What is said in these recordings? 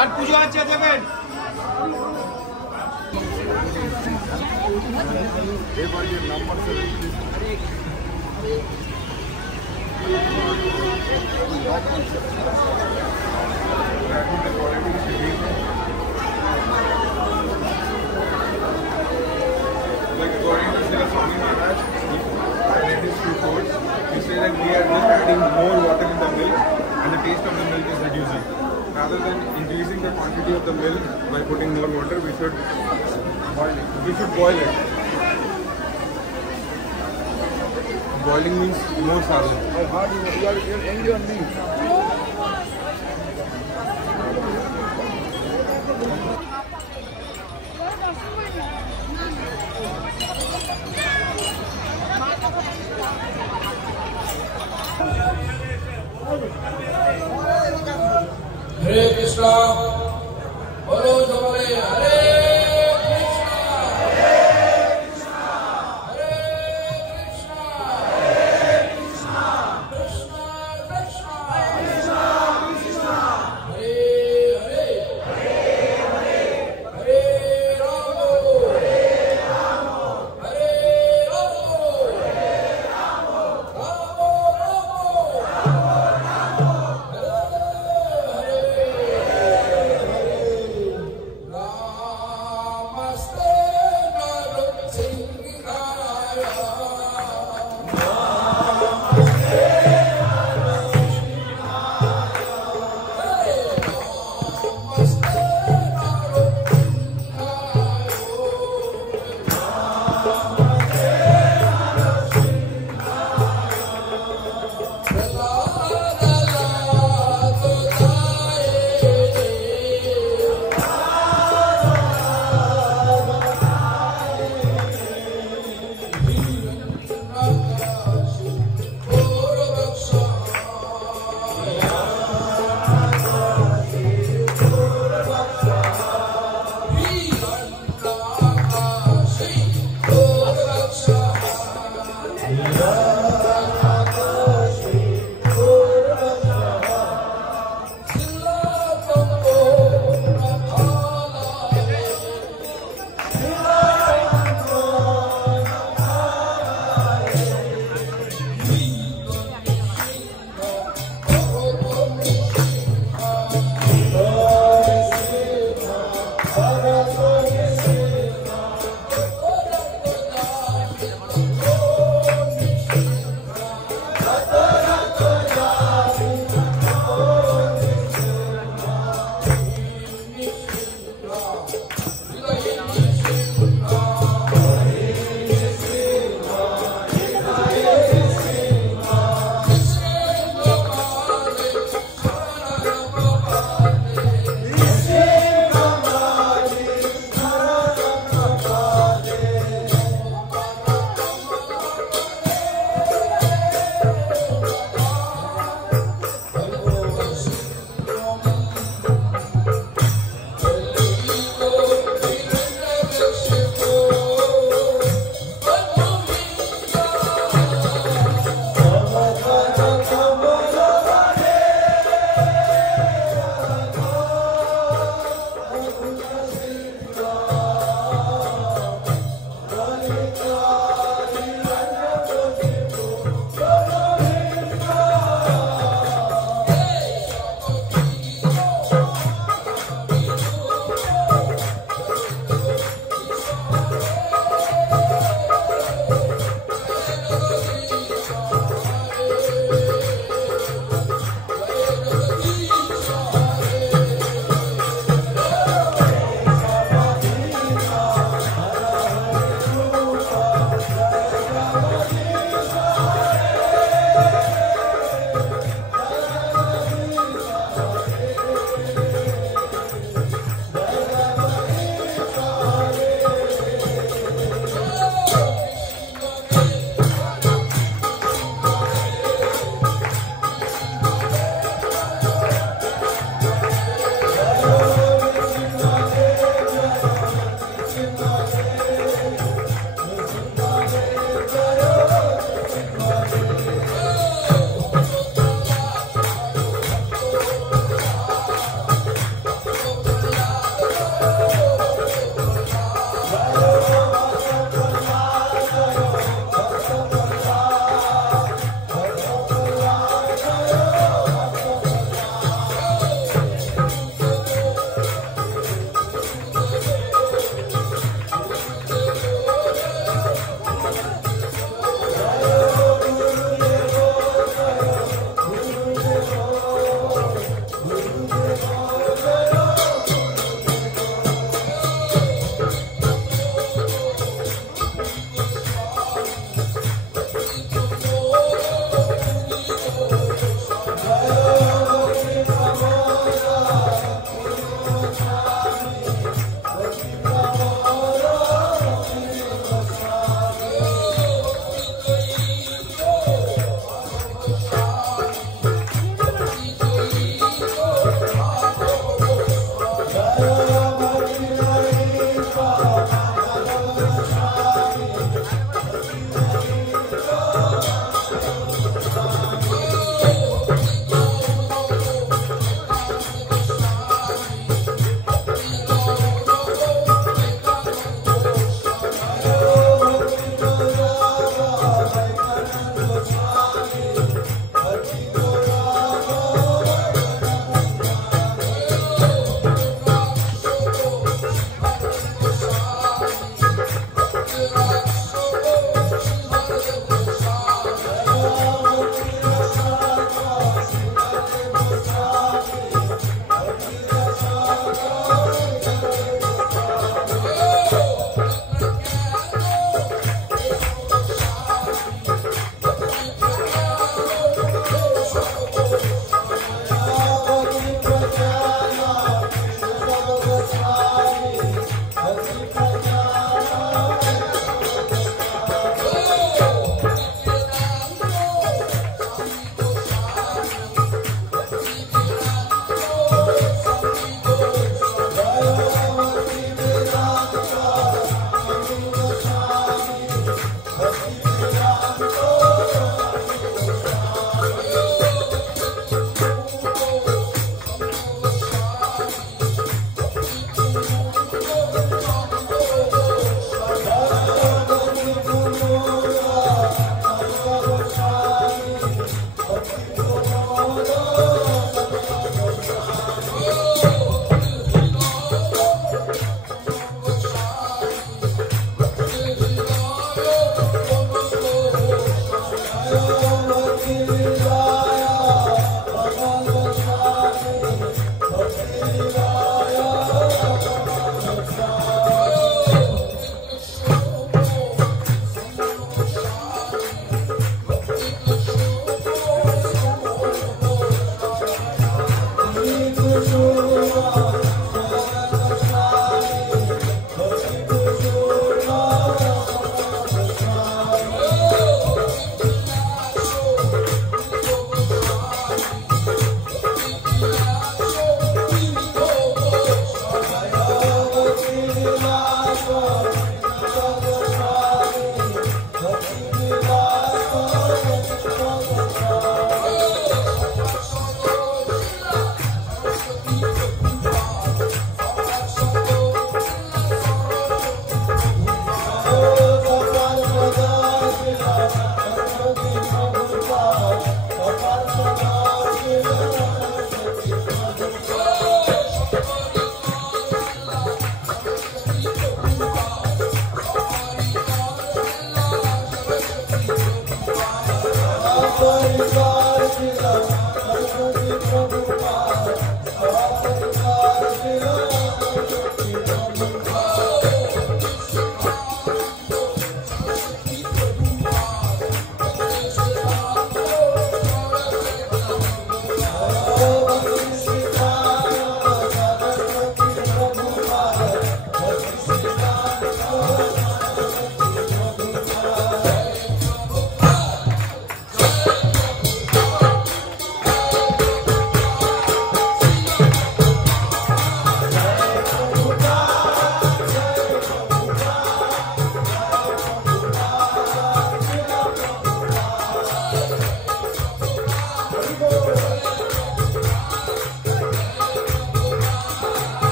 আর পুজো আছে দেবেন এবার যে number 7 according to Srila Swami Maharaj, I read his few quotes. He said that we are just adding more water in the milk and the taste of the milk is reducing. Rather than increasing the quantity of the milk by putting more water, we should boil it. Boiling means more sadhan. How hard you are angry on me? Hare Krishna, Bolo Jogale, Hare Krishna, Hare Krishna, Hare Krishna, Hare Krishna, Krishna Krishna, Krishna Krishna, Hare Hare, Hare Hare, Hare Ramo, Hare Ramo, Hare Ramo, Hare Ramo, Ramo Ramo, Ramo Ramo.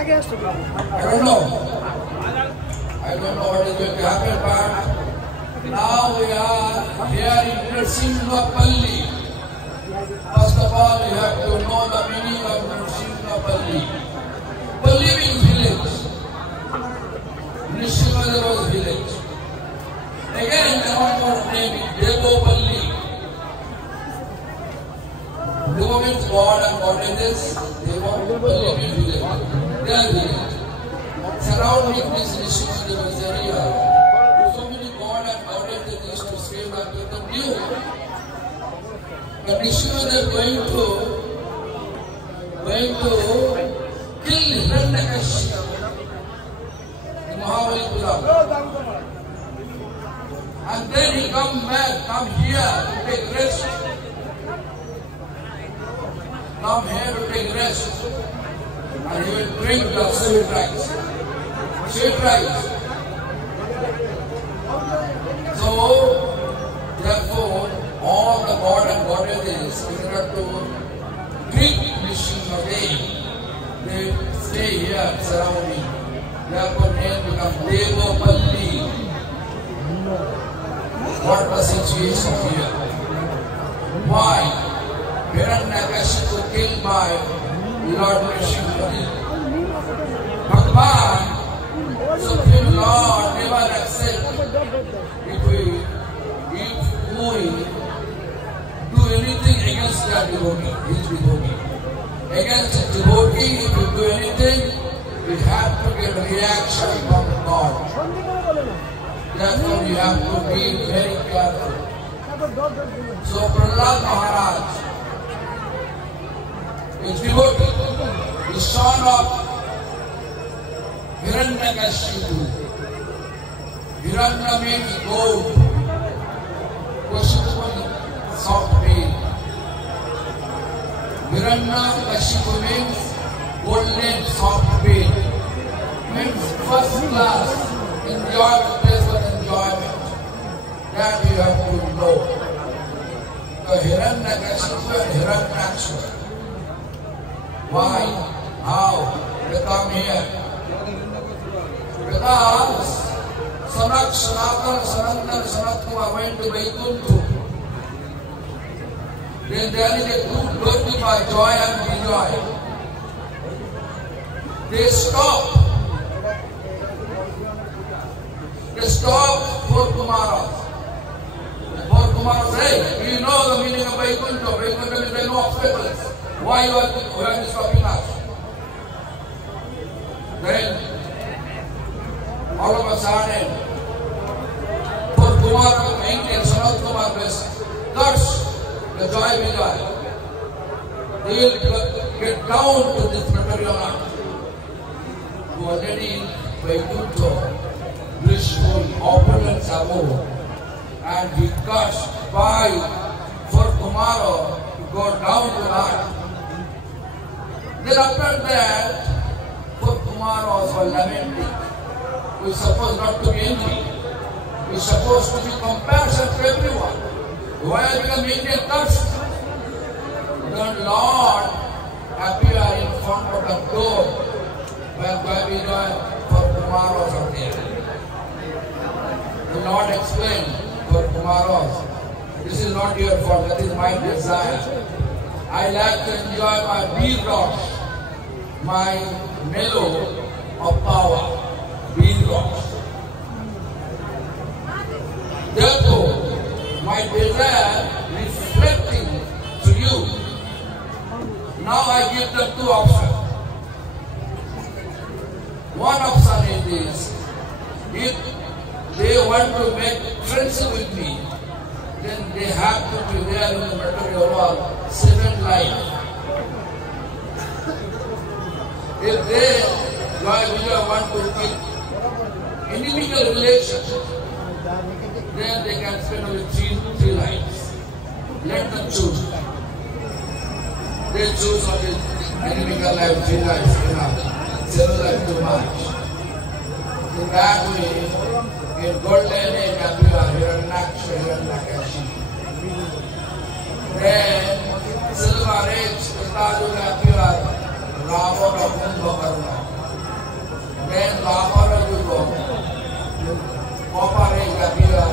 I don't know. I don't know what is going to happen, but now we are here in Nrsimhapalli. First of all, you have to know the meaning of Nrsimhapalli. Palli means village. Nrsimhadeva's village. Again, one more name is Devopalli. Deva means God and goddesses. Devopalli means village. Their village. Surrounding this Nrsimhadeva's area, so many God and goddesses used to stay back with them new. But Nrsimhadeva going to kill Hiranyakashipu in Mahabalipuram. And then he come here to take rest. Come here to take rest. And he will drink the sweet rice. Sweet rice. So, therefore, all the God and goddesses, in order to drink Nrsimha, they stay here surrounding. Therefore, name becomes Devopalli. What the situation here? Why? Hiranyakashipu killed by Lord Nrsimha. Bhagavan, Supreme Lord, never accept if we do anything against that devotee, his devotee. Against his devotee, if you do anything, we have to get a reaction from God. Therefore, you have to be very careful. So, Prahlad Maharaj is devotee, is son of Hiranyakashipu. Hiranya means gold. Kashipu means soft meat. Hiranyakashipu means golden soft meat. Means first class enjoyment, place for enjoyment. That you have to know. So Hiranyakashipu and Hiranyaksha. Why? How? They come here. Because Sanak, Sanatan, Sanatan, Sanatkum are going to Vaikuntha. Then there is a good birthday by joy and rejoy. They stop for Kumaras. For Kumaras, hey, do you know the meaning of Vaikuntha? Vaikuntha means there are no obstacles. Why you are stopping us? Then all of a sudden, for Kumar to maintain Sanat Kumar this curse, the joy will die. They will get down to this material earth. Who already Vaikuntha, blissful, opulence above, and he cursed by for Kumara to go down to earth. Then after that, for Kumara also lamenting. We are supposed not to be angry. We are supposed to be compassionate to everyone. Why are we making curse? The Lord appear in front of the door where Babylon for Kumaras are there. The Lord explained for Kumaras, this is not your fault, that is my desire. I like to enjoy my beer rocks, my mellow of power. Therefore, my desire reflecting to you. Now I give them two options. One option is this: if they want to make friendship with me, then they have to be there in the material world 7 lives. If they want to keep inimical relations, then they can spend only 3 lives. Let them choose. They choose only inimical life, 3 lives enough. 7 lives too much. In that way, in golden age appear Hiranyaksha, Hiranyakashipu. Then silver age, Kritayuga appear Ravana, Kumbhakarna. then the Aparajugo, operate appear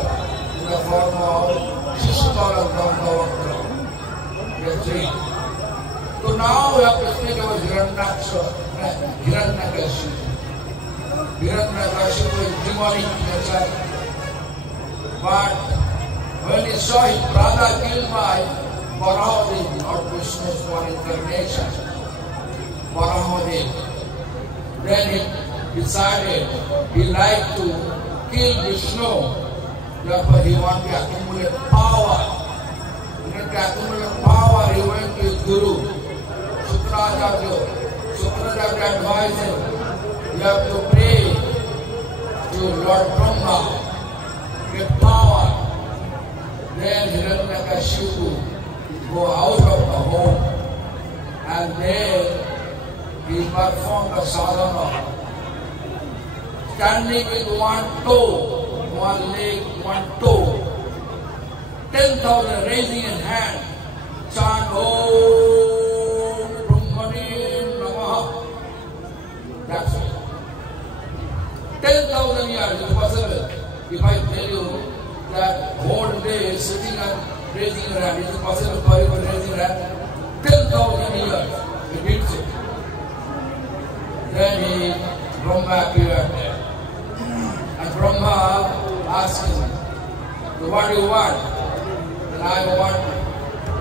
in the form of Shishikara Brahmavakra, the three. So now we have to speak about Hiranyakashipu. Hiranyakashipu is demonic nature. But when he saw his brother killed by Varahadev, not Vishnu's one incarnation, Varahadev, then he decided he liked to kill Vishnu. Therefore he wanted to accumulate power. In order to accumulate power, he went to his guru, Shukracharya. Shukracharya advised him, you have to pray to Lord Brahma, get power. Then Hiranyakashipu go out of the home, and there he performed the sadhana, standing with one toe, one leg, one toe, 10,000 raising his hand, chant Om Brahmane Namaha. That's it. 10,000 years is possible. If I tell you that whole day sitting and raising your hand, is it possible for you to raise your hand? 10,000 years, he did so. Then Brahma appeared there. And Brahma asked him, what do you want? And I want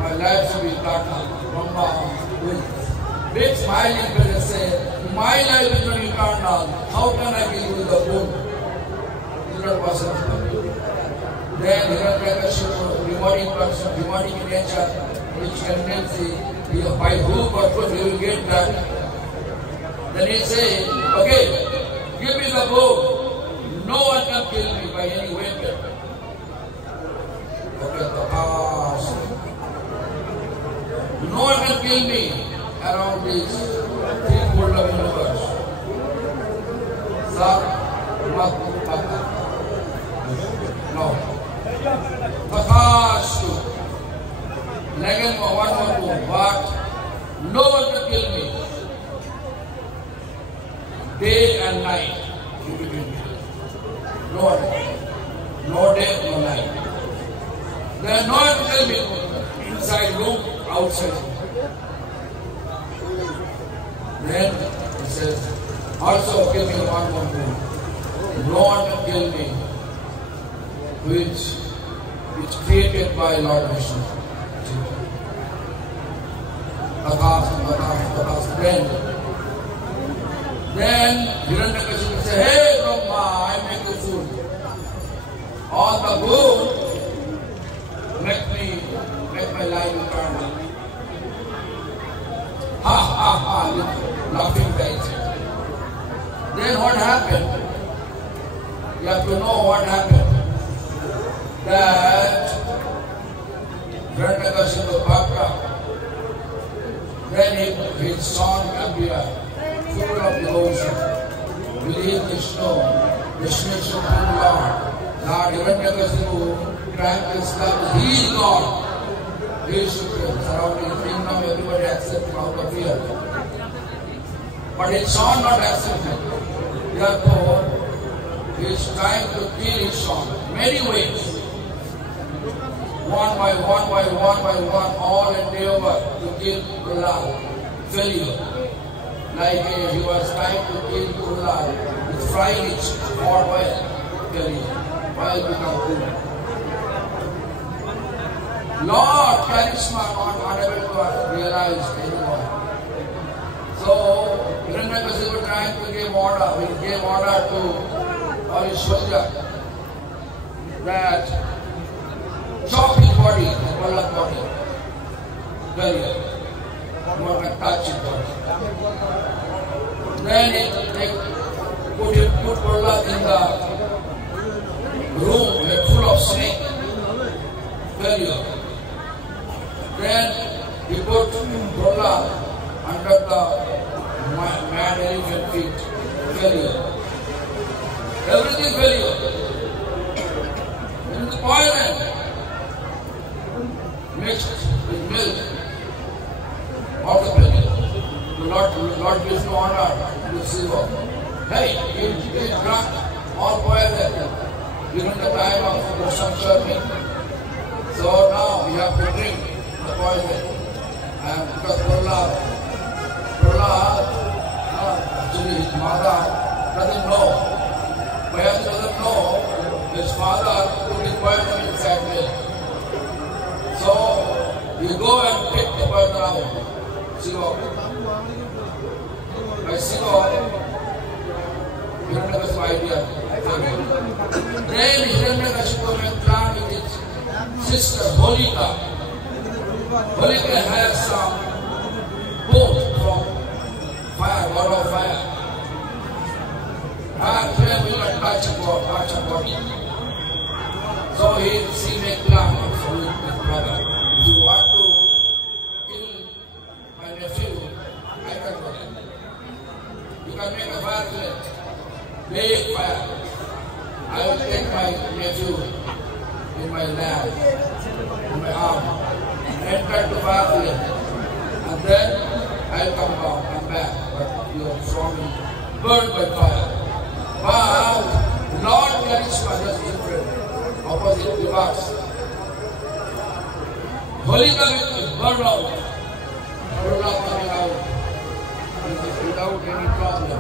my life to be cut off. Brahma, with big smiling face, said, my life is not eternal. How can I give you the boon? It's not possible. Then Hiranyakashipu, demonic person, demonic nature, which tendency, by hook or crook he will get that. Then he said, okay, give me the bow. No one can kill me by any weapon. Okay, the past. No one can kill me around this three-fold of universe. Sir, no. Takastu. Again, one more boom, but no one can kill me. Day and night, in between me. No day, no night. There are no one to tell me inside room, outside. Then he says, also give me one more boom. No one can kill me, which created by Lord Vishnu. Then Hiranyakashipu said, hey Brahma, I make you food. All the good, make my life eternal. Ha ha ha, laughing face. Then what happened? You have to know what happened. That Hiranyakashipu Bhakta, then his son appeared, full of devotion. Believe Vishnu, Vishnu is Supreme Lord. Lord Hiranyakashipu drank his cup, he is God. He is Supreme. Surrounding his kingdom, everybody accepts him out of fear. But his son not accept him. Therefore, he is trying to kill his son. Many ways. One by one, all endeavor to kill Prahlad. Failure. Like he was trying to kill Prahlad with frying its hot oil. Failure. Oil become cool. Lord Charisma not unable to realize anymore. So Hiranyakashipu trying to give order. He gave order to all his soldiers that chop his body, his Prahlad body. Very well. You want to touch his body. Then they put Prahlad in the room full of snake. Very well. Then he put Prahlad under the mad elephant feet. Very well. Everything very well. In the poison mixed with milk of the belly. Lord Vishnu honored with silver. hey, you drunk all poison during the time of Muslim serving. So now you have to drink the poison. And because Prahlad, actually his mother doesn't know. Mayat doesn't know his father put his poison inside milk. So you go and take the poison out. Sigo. By Sigo, Hiranyakashipu idea. Then Hiranyakashipu went down with his sister Holika. Holika has some boat from fire, god of fire. Fire flame will not touch a body. So she made plan with his brother. If you want to kill my nephew, I can do it. You can make a fire flame, big fire. I will take my nephew in my lap, in my arm, enter the fire flame, and then I will come back. But you are strongly burned by fire. But Lord Karishma is different, opposite reverse. Holika is burned out, Prahlad coming out without any problem,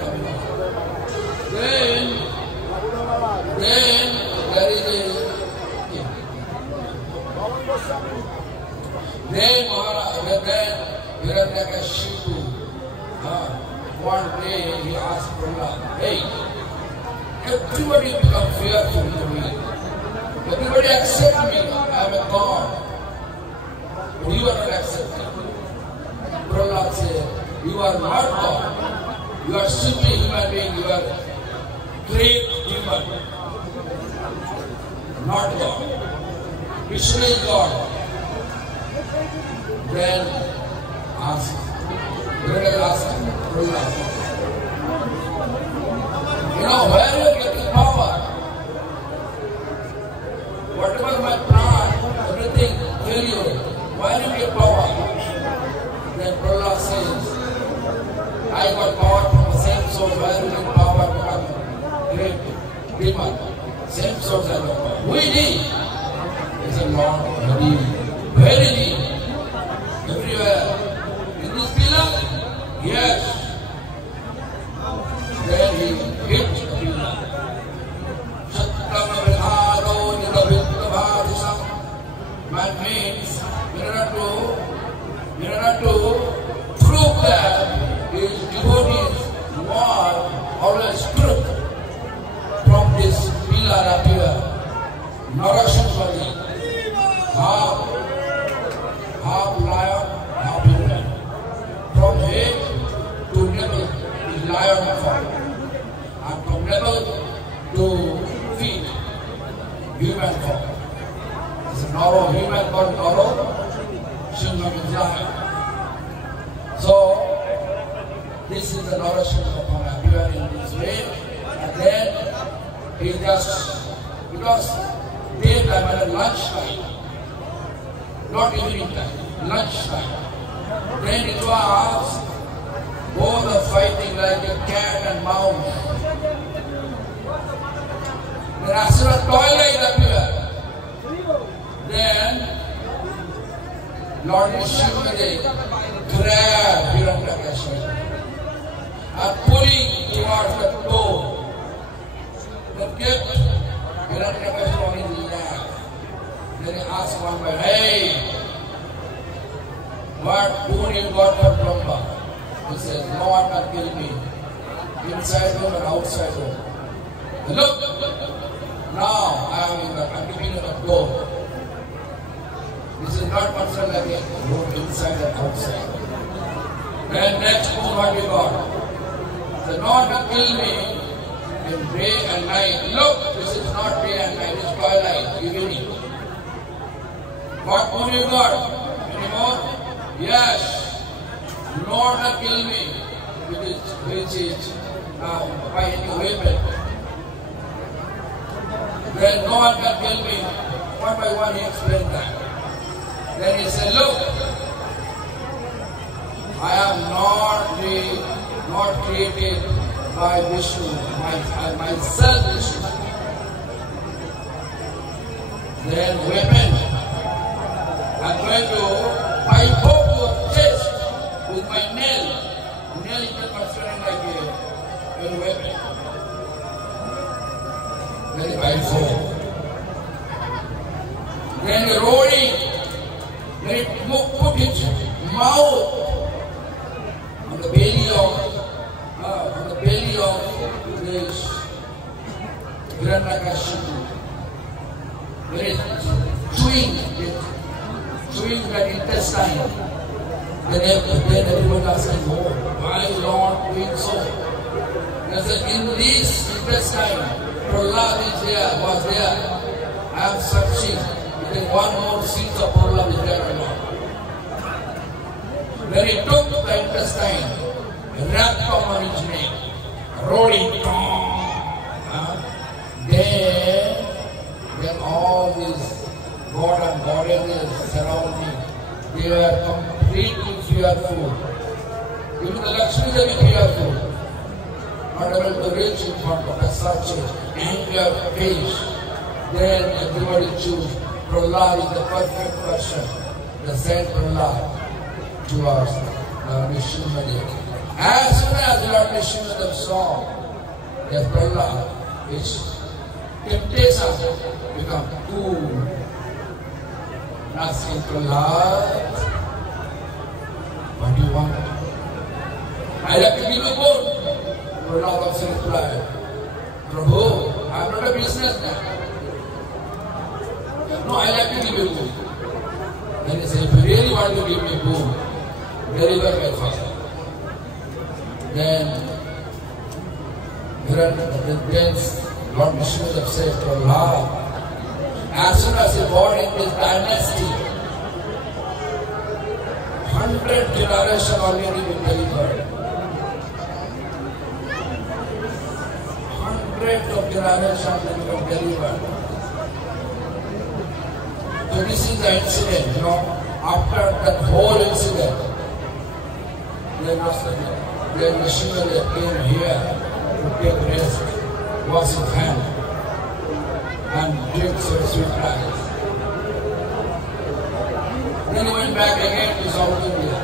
coming out. Then there is a then Hiranyakashipu one day he asked Prahlad, hey, everybody become fearful to me. Everybody accept me, I am a god. But you are not accepted. Prahlad said, you are not God. You are simply human being, you are great human. Not God. Krishna is God. Then ask Prahlad, you know, where you get the power? Whatever my plan, everything failure, where you get power? Then Prahlad says, I got power from the same source, where you get power to become great demon. Same source I got power. We need. He said, Lord, very deep. Everywhere. In this pillar? Yes. Then he hit the pillar. That means in order to prove that his devotees are always truth from this pillar appear. Narashimpali, half lion, half human. From head to navel is lion form, and from navel to feet, human form. It's a Naro, human called Naro, Shinga means lion. So, this is the Narashimpali form appear in this way, and then he just, because daytime and lunchtime, not evening time, lunchtime. Then it was both are fighting like a cat and mouse. Then after a twilight appeared, then Lord Shiva grabbed Hiranyakashipu and pulling towards the door. Then kept Hiranyakashipu on his lap. Then he asked one by, hey, what boon you got from Brahma? He said, no one can kill me. Inside home and outside home. Look, now I am in the continuum of God. This is not concerned like a room inside and outside. Then next boon what you got? The no one can kill me in day and night. Look, this is not day and night, it's twilight, evening. What boon you got? Anymore? Yes. No one can kill me which is by any weapon. Then no one can kill me. One by one he explained that. Then he said, look, I am not the not created by Vishnu, myself Vishnu. Then weapon, I'm going to pipe up your chest with my nail. Nail is considered like a weapon. Then I fall. Then rolling, then it put its mouth on the belly of this Hiranyakashipu. When it's chewing that intestine, then everyone asking, oh, why Lord doing so? They said, in this intestine, Prahlad was there. I am searching. Then one more seed of Prahlad is there or not. Then he took the intestine, wrapped on his neck, rolling down. Then all these God and goddesses surrounding, they were completely fearful. Even the Lakshmi Devi fearful. Not able to reach in front of such an angry face. Then everybody choose Prahlad is the perfect person. The sent Prahlad towards Lord Vishnu. As soon as Lord Vishnu saw that Prahlad, his temptation become cool. Asking Prahlad, what do you want? I like to give you gold. Prahlad also replied, Prabhu, I am not a businessman. No, I like to give you gold. Then he said, if you really want to give me gold, deliver my father. Then Lord Vishnu said, Prahlad, as soon as he born in this dynasty, 100 generations already been delivered. Hundreds of generations have been delivered. So this is the incident, after that whole incident, then Vishnu came here to take rest, wash his hands, and drink some sweet rice. Then he went back again to South India.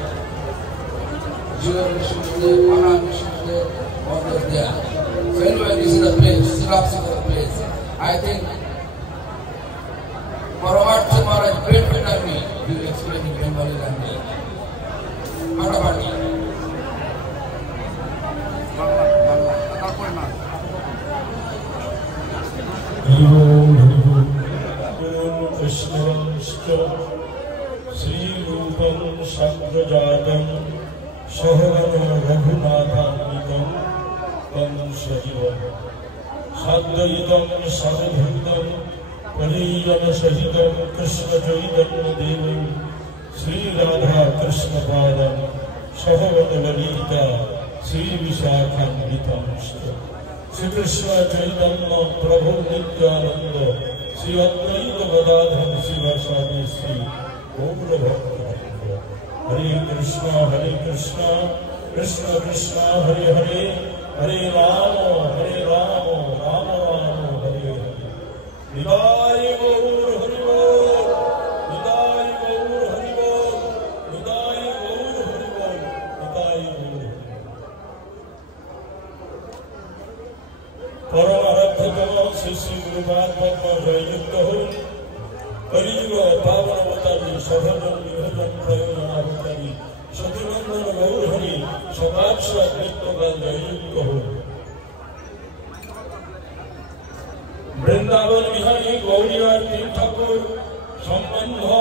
Jiva Vishnu, Anand Vishnu, all was there. So anyway, this is the place, synopsis of the place. I think Paramahansa Maharaj better than me, he will explain in Bengali language. What about you? Sri Rupam Sagrajatam Sahavana Raghunathamikam Tam Sajivam Sadhaitam Sadhudam Pariyana Sahidam Krishna Chaitanya Devam Sri Radha Krishna Padam Sahavana Valita Sri Vishakhanvitam Sri Krishna Chaitanya Prabhu Nityananda Sri Advaita Gadadhar Sivasadi Sri Gaura Bhakta Hare Krishna, Krishna Krishna, Hare Hare, Hare Rama, Rama Rama, Hare Hare. Nidai Gaur Hari Bol, Nidai Gaur Hari Bol, Nidai Gaur Hari Bol, Nidai Gaur. Paramaradhyatama Sri Guru Bhagavad Jayukta Pariva Pavanavatari Sadhanam Vibhajan Prayojanavatari Satunandana Gaurhari Sabaksha Nityagal Jayukta Vrindavan Vihari Gauriyarti Thakur Sambandha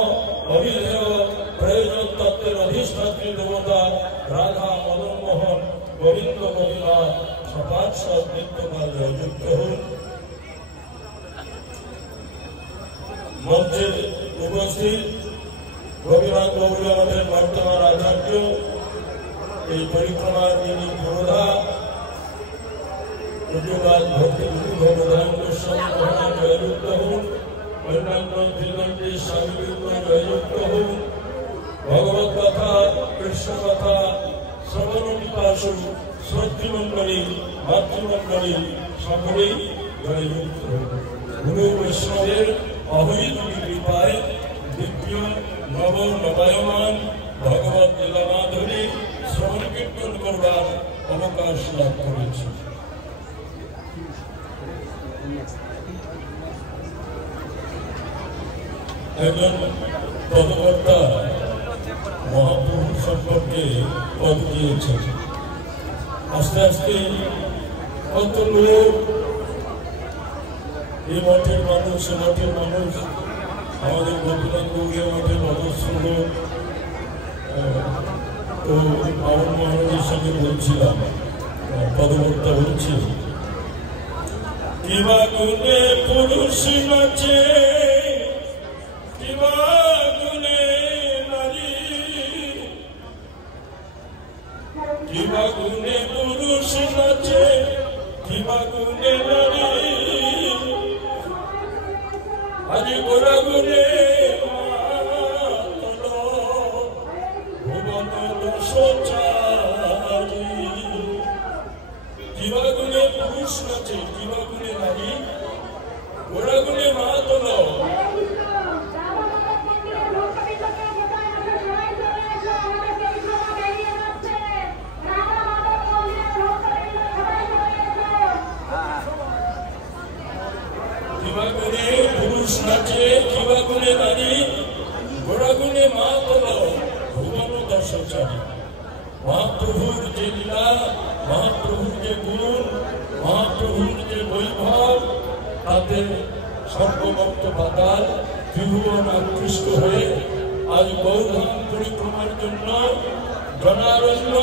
Abhideva Prayojan Tattir Adhishtatri Devata Radha Madan Mohan Govinda Govinath Sabaksha Nityagal Jayukta মঞ্চে উপস্থিত রবীন্দ্রনাথ গৌরী আমাদের বর্তমান আচার্য এই পরিক্রমার যিনি পুরোধা পূজ্যপাদ ভক্তি গুরু ভগবান গোস্বামী মহারাজ জয়যুক্ত হন অন্যান্য শ্রীমন্তী স্বামীযুক্ত জয়যুক্ত হন ভগবত কথা কৃষ্ণ কথা শ্রবণপিপাসু শ্রদ্ধৃমণ্ডলী মাতৃমণ্ডলী সকলেই জয়যুক্ত গুরু বৈষ্ণবের অহৈতুকী কৃপায় দিব্য নব নবায়মান ভগবত লীলা মাধুরী শ্রবণ কীর্তন করবার অবকাশ লাভ করেছি। একজন পদকর্তা মহাপ্রভু সম্পর্কে পদ দিয়েছেন। আস্তে আস্তে কত লোক এই মঠের মানুষ আমাদের গোপীনাথ গৌড়িয়া মঠের সদস্য লোক তো পাবন মহারাজের সঙ্গে বলছিলাম, পদকর্তা বলছি কিবা গুণে পুরুষ নাচে কিবা গুণে নারী, কিবা গুণে পুরুষ নাচে কিবা গুণে নারী, আজি গোরা গুণে ভুবন দশচারী, কিবা গুণে পুরুষ নাচে কিবা গুণে নারী, গোরা গুণে মাতল কিবা গুণে পুরুষ নাচে কিবা গুণে নারী, গোরা গুণে মাতল ভুবন দশচারী। মহাপ্রভুর যে লীলা, মহাপ্রভুর যে গুণ, মহাপ্রভুর যে বৈভব, তাতে সর্বভক্ত পাতাল ত্রিভুবন আকৃষ্ট হয়ে আজ গৌরধাম পরিক্রমার জন্য জনারণ্য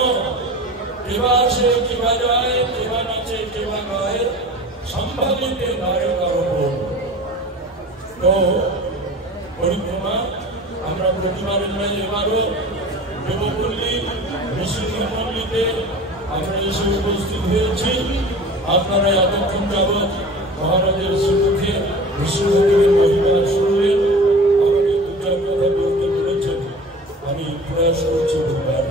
কেবা আসে কেবা যায়, কেবা নাচে কেবা গায়, সম্ভাবিতে নায়ক আরোহণ। তো পরিক্রমা আমরা প্রতিবারের নয় এবারও দেবপল্লী নৃসিংহপল্লীতে আমরা এসে উপস্থিত হয়েছি। আপনারা এতক্ষণ যাবৎ মহারাজের শ্রীমুখে নৃসিংহদেবের মহিমা শুনলেন, আমাকে দু চার কথা বলতে বলেছেন, আমি প্রয়াস করছি বলবার।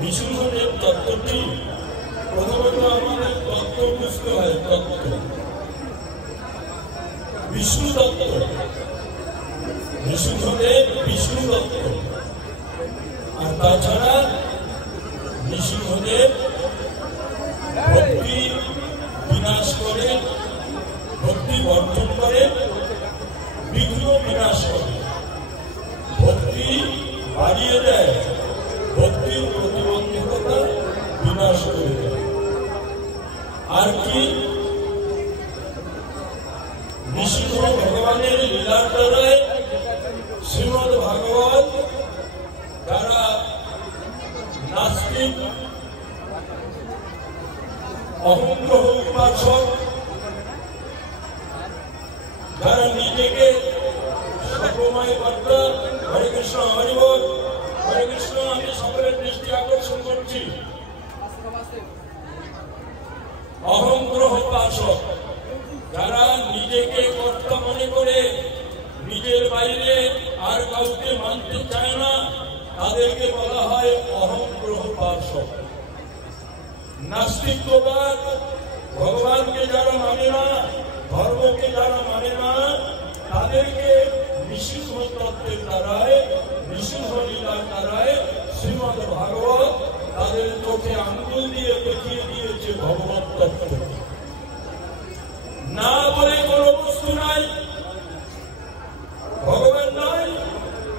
নৃসিংহদেব তত্ত্বটি প্রথমত আমাদের তত্ত্ব বুঝতে হয়। তত্ত্ব বিষ্ণু তত্ত্ব, নৃসিংহদেব বিষ্ণু তত্ত্ব। আর তাছাড়া নৃসিংহদেব ভক্তি বিনাশ করে, ভক্তি বর্জন করে, বিঘ্ন বিনাশ করে, ভক্তি বাড়িয়ে দেয়, ভক্তির প্রতিবন্ধকতা বিনাশ করে দেয়। আর কি নৃসিংহ ভগবানের লীলার দ্বারায় শ্রীমদ ভাগবত যারা নাস্তিক অহংগ্রহ উপাসক, যারা নিজেকে সর্বময় কর্তা, হরে কৃষ্ণ হরি বল, হরে কৃষ্ণ, আমি সকলের দৃষ্টি আকর্ষণ করছি, অহংগ্রহ উপাসক যারা নিজেকে কর্তা মনে করে নিজের বাইরে আর কাউকে মানতে চায় না, তাদেরকে বলা হয় অহংগ্রহ উপাসক। নাস্তিকবাদ, ভগবানকে যারা মানে না, ধর্মকে যারা মানে না, তাদেরকে নৃসিংহ তত্ত্বের দ্বারায়, নৃসিংহ লীলার দ্বারায় শ্রীমদ ভাগবত তাদের চোখে আঙ্গুল দিয়ে দেখিয়ে দিয়েছে ভগবত তত্ত্ব। না বলে কোন বস্তু নাই, ভগবান নাই,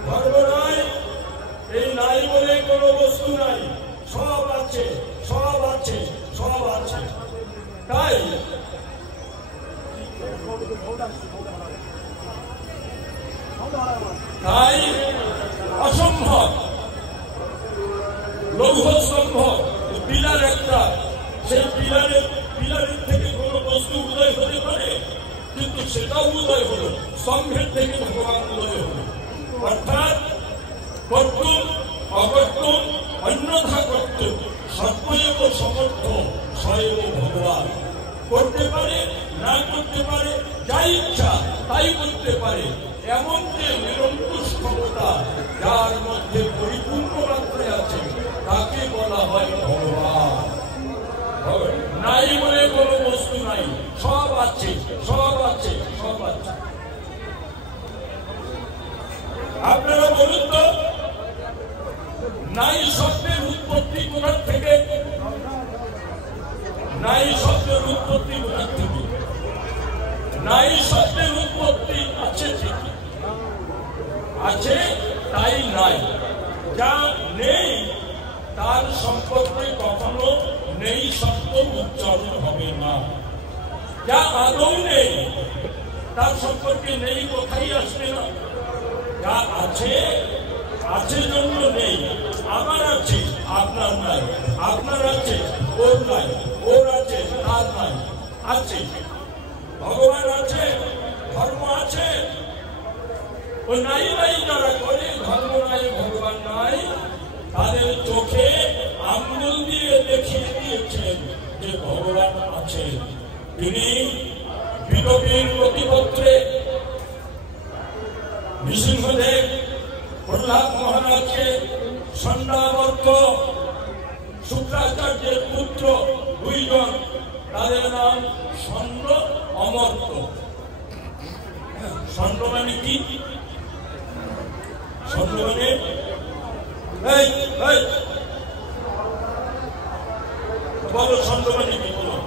ধর্ম নাই, এই নাই বলে কোন বস্তু নাই, সব আছে, সব আছে, সব আছে। তাই তাই অসম্ভব, লৌহ স্তম্ভ পিলার একটা, সেই পিলারের থেকে কোন বস্তু উদয় হতে পারে? কিন্তু সেটাও উদয় হলো, স্তম্ভের থেকে ভগবান উদয় হলো। অর্থাৎ কর্তুম অকর্তুম অন্যথা কর্তুম সর্বৈব সমর্থ স্বয়ং ভগবান। করতে পারে, না করতে পারে, যা ইচ্ছা তাই করতে পারে, এমন যে নিরঙ্কুশ ক্ষমতা যার মধ্যে পরিপূর্ণ মাত্রায় আছে তাকে বলা হয় ভগবান। নাই বলে কোনো বস্তু নাই, সব আছে, সব আছে, সব আছে। আপনারা বলুন তো, নাই শব্দের উৎপত্তি কোথা থেকে? নাই শব্দের উৎপত্তি কোথা থেকে? নাই শব্দের উৎপত্তি আছে ঠিকই, আছে তাই নাই। যা নেই তার সম্পর্কে কখনো নেই শব্দ উচ্চারণ হবে না। যা আদৌ নেই তার সম্পর্কে নেই কোথায় আসবে না। যা আছে, আছে জন্য নেই। আমার আছে, আপনার নাই। আপনার আছে, ওর নাই। ওর আছে, তার নাই। আছে, ভগবান আছে, ধর্ম আছে। ও নাই নাই যারা করে, ধর্ম নাই, ভগবান নাই, তাদের চোখে আঙ্গুল দিয়ে দেখিয়ে দিয়েছেন যে ভগবান আছেন। তিনি বিরোধীর নথিপত্রে নৃসিংহদেব প্রহ্লাদ মহারাজকে ষণ্ডাবর্ত শুক্রাচার্যের পুত্র দুইজন, তাদের নাম ষণ্ড অমর্ত। ষণ্ড মানে কি? ষণ্ড মানে বলো, ষণ্ড মানে কি? বলো।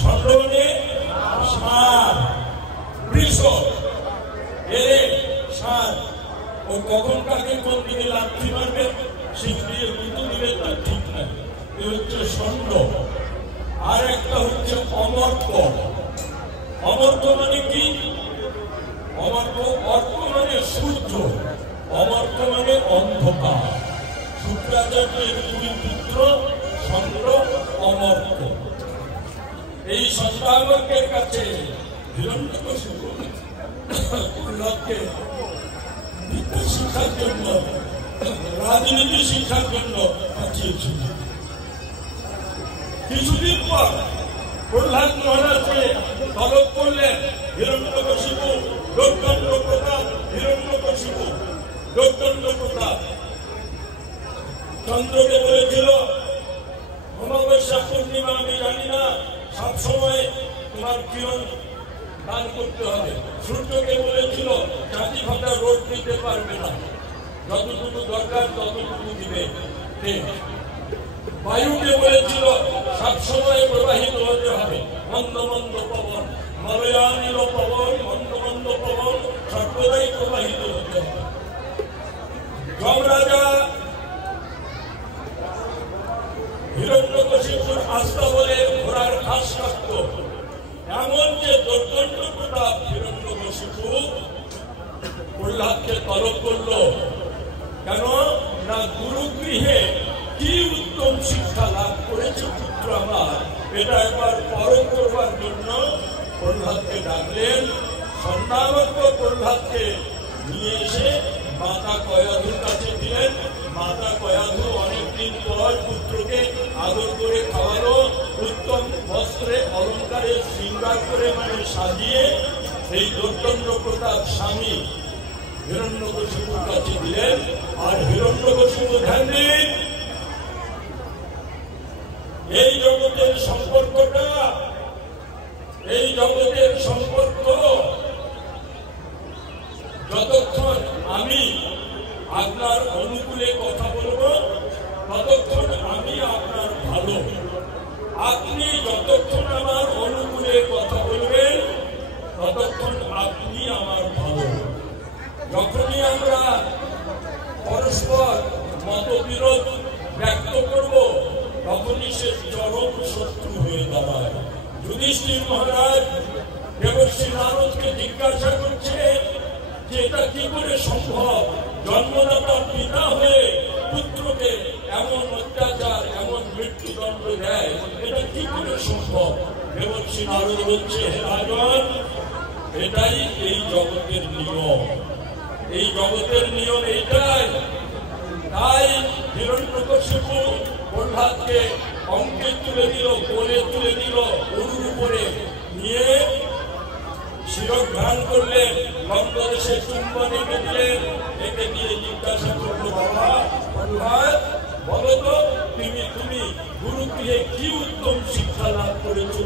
ষণ্ড মানে ষাঁড়, বৃষ, এরে ষাঁড়। ও কখন কাকে কোন দিকে লাঠি মারবে, শিখ দিয়ে গুঁতো দিবে তার ঠিক নাই। এ হচ্ছে ষণ্ড। আর একটা হচ্ছে অমর্ত। অমর্ত মানে কি? অমর্ত অর্থ মানে সূর্য, অমর্ত মানে অন্ধকার। শুক্রাচার্যের দুই পুত্র ষণ্ড অমর্ত। এই ষণ্ডাবর্তের কাছে হিরণ্যকশিপু প্রহ্লাদকে বিদ্যা শিক্ষার জন্য, রাজনীতি শিক্ষার জন্য পাঠিয়েছিল। কিছুদিন পর প্রহ্লাদ মহারাজকে তলব করলেন হিরণ্যকশিপু, দৈত্যন্দ্র প্রতাপ। হিরণ্যকশিপু দৈত্যন্দ্র প্রতাপ চন্দ্রকে বলেছিল, অমাবস্যা পূর্ণিমা আমি জানি না, সবসময় তোমার কিরণ দান করতে হবে। সূর্যকে বলেছিল চাঁদি ফাটা রোদ দিতে পারবে না, যতটুকু দরকার ততটুকু দিবে। বায়ুকে বলেছিল সবসময় প্রবাহিত হতে হবে, মন্দ মন্দ পবন, মলয়ানিল পবন, মন্দ মন্দ পবন সর্বদাই প্রবাহিত হতে হবে। যমরাজা হিরণ্যকশিপুর আস্থা বলে ঘোড়ার ঘাস কাটত, এমন যে দৈত্যন্দ্র প্রতাপ হিরণ্যকশিপু প্রহ্লাদকে তলব করল। কেন না, গুরুগৃহে কি উত্তম শিক্ষা লাভ করেছে পুত্র আমার, এটা একবার পরখ করবার জন্য প্রহ্লাদকে ডাকলেন। ষণ্ডাবর্ত প্রহ্লাদকে নিয়ে এসে মাতা কয়াধুর কাছে দিলেন। মাতা কয়াধু অনেকদিন পর পুত্রকে আদর করে খাওয়ালো, উত্তম বস্ত্রে অলঙ্কারে শৃঙ্গার করে মানে সাজিয়ে এই দৈত্যন্দ্র প্রতাপ স্বামী হিরণ্যকশিপুর কাছে দিলেন। আর হিরণ্যকশিপু ধ্যান দিন, এই জগতের সম্পর্কটা, এই জগতের সম্পর্ক যতক্ষণ আমি আপনার অনুকূলে কথা বলবো ততক্ষণ আমি আপনার ভালো। আপনি যতক্ষণ আমার অনুকূলে কথা বলবেন ততক্ষণ আপনি আমার ভালো। যখনই আমরা পরস্পর মতবিরোধ ব্যক্ত করব তখনই সে চরম শত্রু হয়ে দাঁড়ায়। যুধিষ্ঠির মহারাজ দেবর্ষি নারদকে জিজ্ঞাসা করছে যে এটা কি করে সম্ভব, জন্মদাতার পিতা হয়ে পুত্রকে এমন অত্যাচার, এমন মৃত্যুদণ্ড দেয়, এটা কি করে সম্ভব? দেবর্ষি নারদ বলছে, হে রাজন, এটাই এই জগতের নিয়ম, এই জগতের নিয়ম এইটাই। তাই হিরণ্যকশিপু প্রহ্লাদকে অঙ্কে তুলে দিল, কোলে তুলে দিল, গরুর উপরে নিয়ে শিরোঘ্রাণ করলেন, লঙ্কাদেশে চুম্বন এঁকে দিলেন। এঁকে দিয়ে জিজ্ঞাসা করলো, বাবা প্রহ্লাদ, বলো তো তুমি গুরুগৃহে কি উত্তম শিক্ষা লাভ করেছ?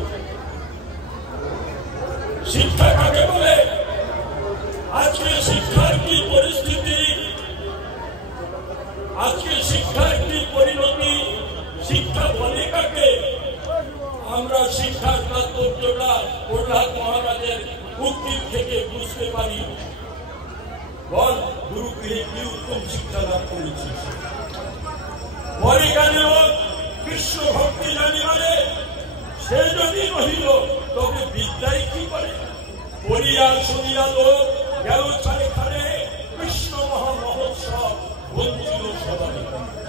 শিক্ষা কাকে বলে? আজকে শিক্ষার কি পরিস্থিতি, আজকে শিক্ষার কি পরিণতি, শিক্ষা বলে কাকে? আমরা শিক্ষার তাৎপর্যটা প্রহ্লাদ মহারাজের উক্তির থেকে বুঝতে পারি। বল, গুরুগৃহে কি উত্তম শিক্ষা লাভ করেছিস? পরে গানে কৃষ্ণ ভক্তি জানিবারে সে যদি রহিল, তবে বিদ্যায় কি করে? পড়িয়া শুনিয়া লোক গেল ছাড়ে খানে, কৃষ্ণ মহামহোৎসব বঞ্চিল সবাই।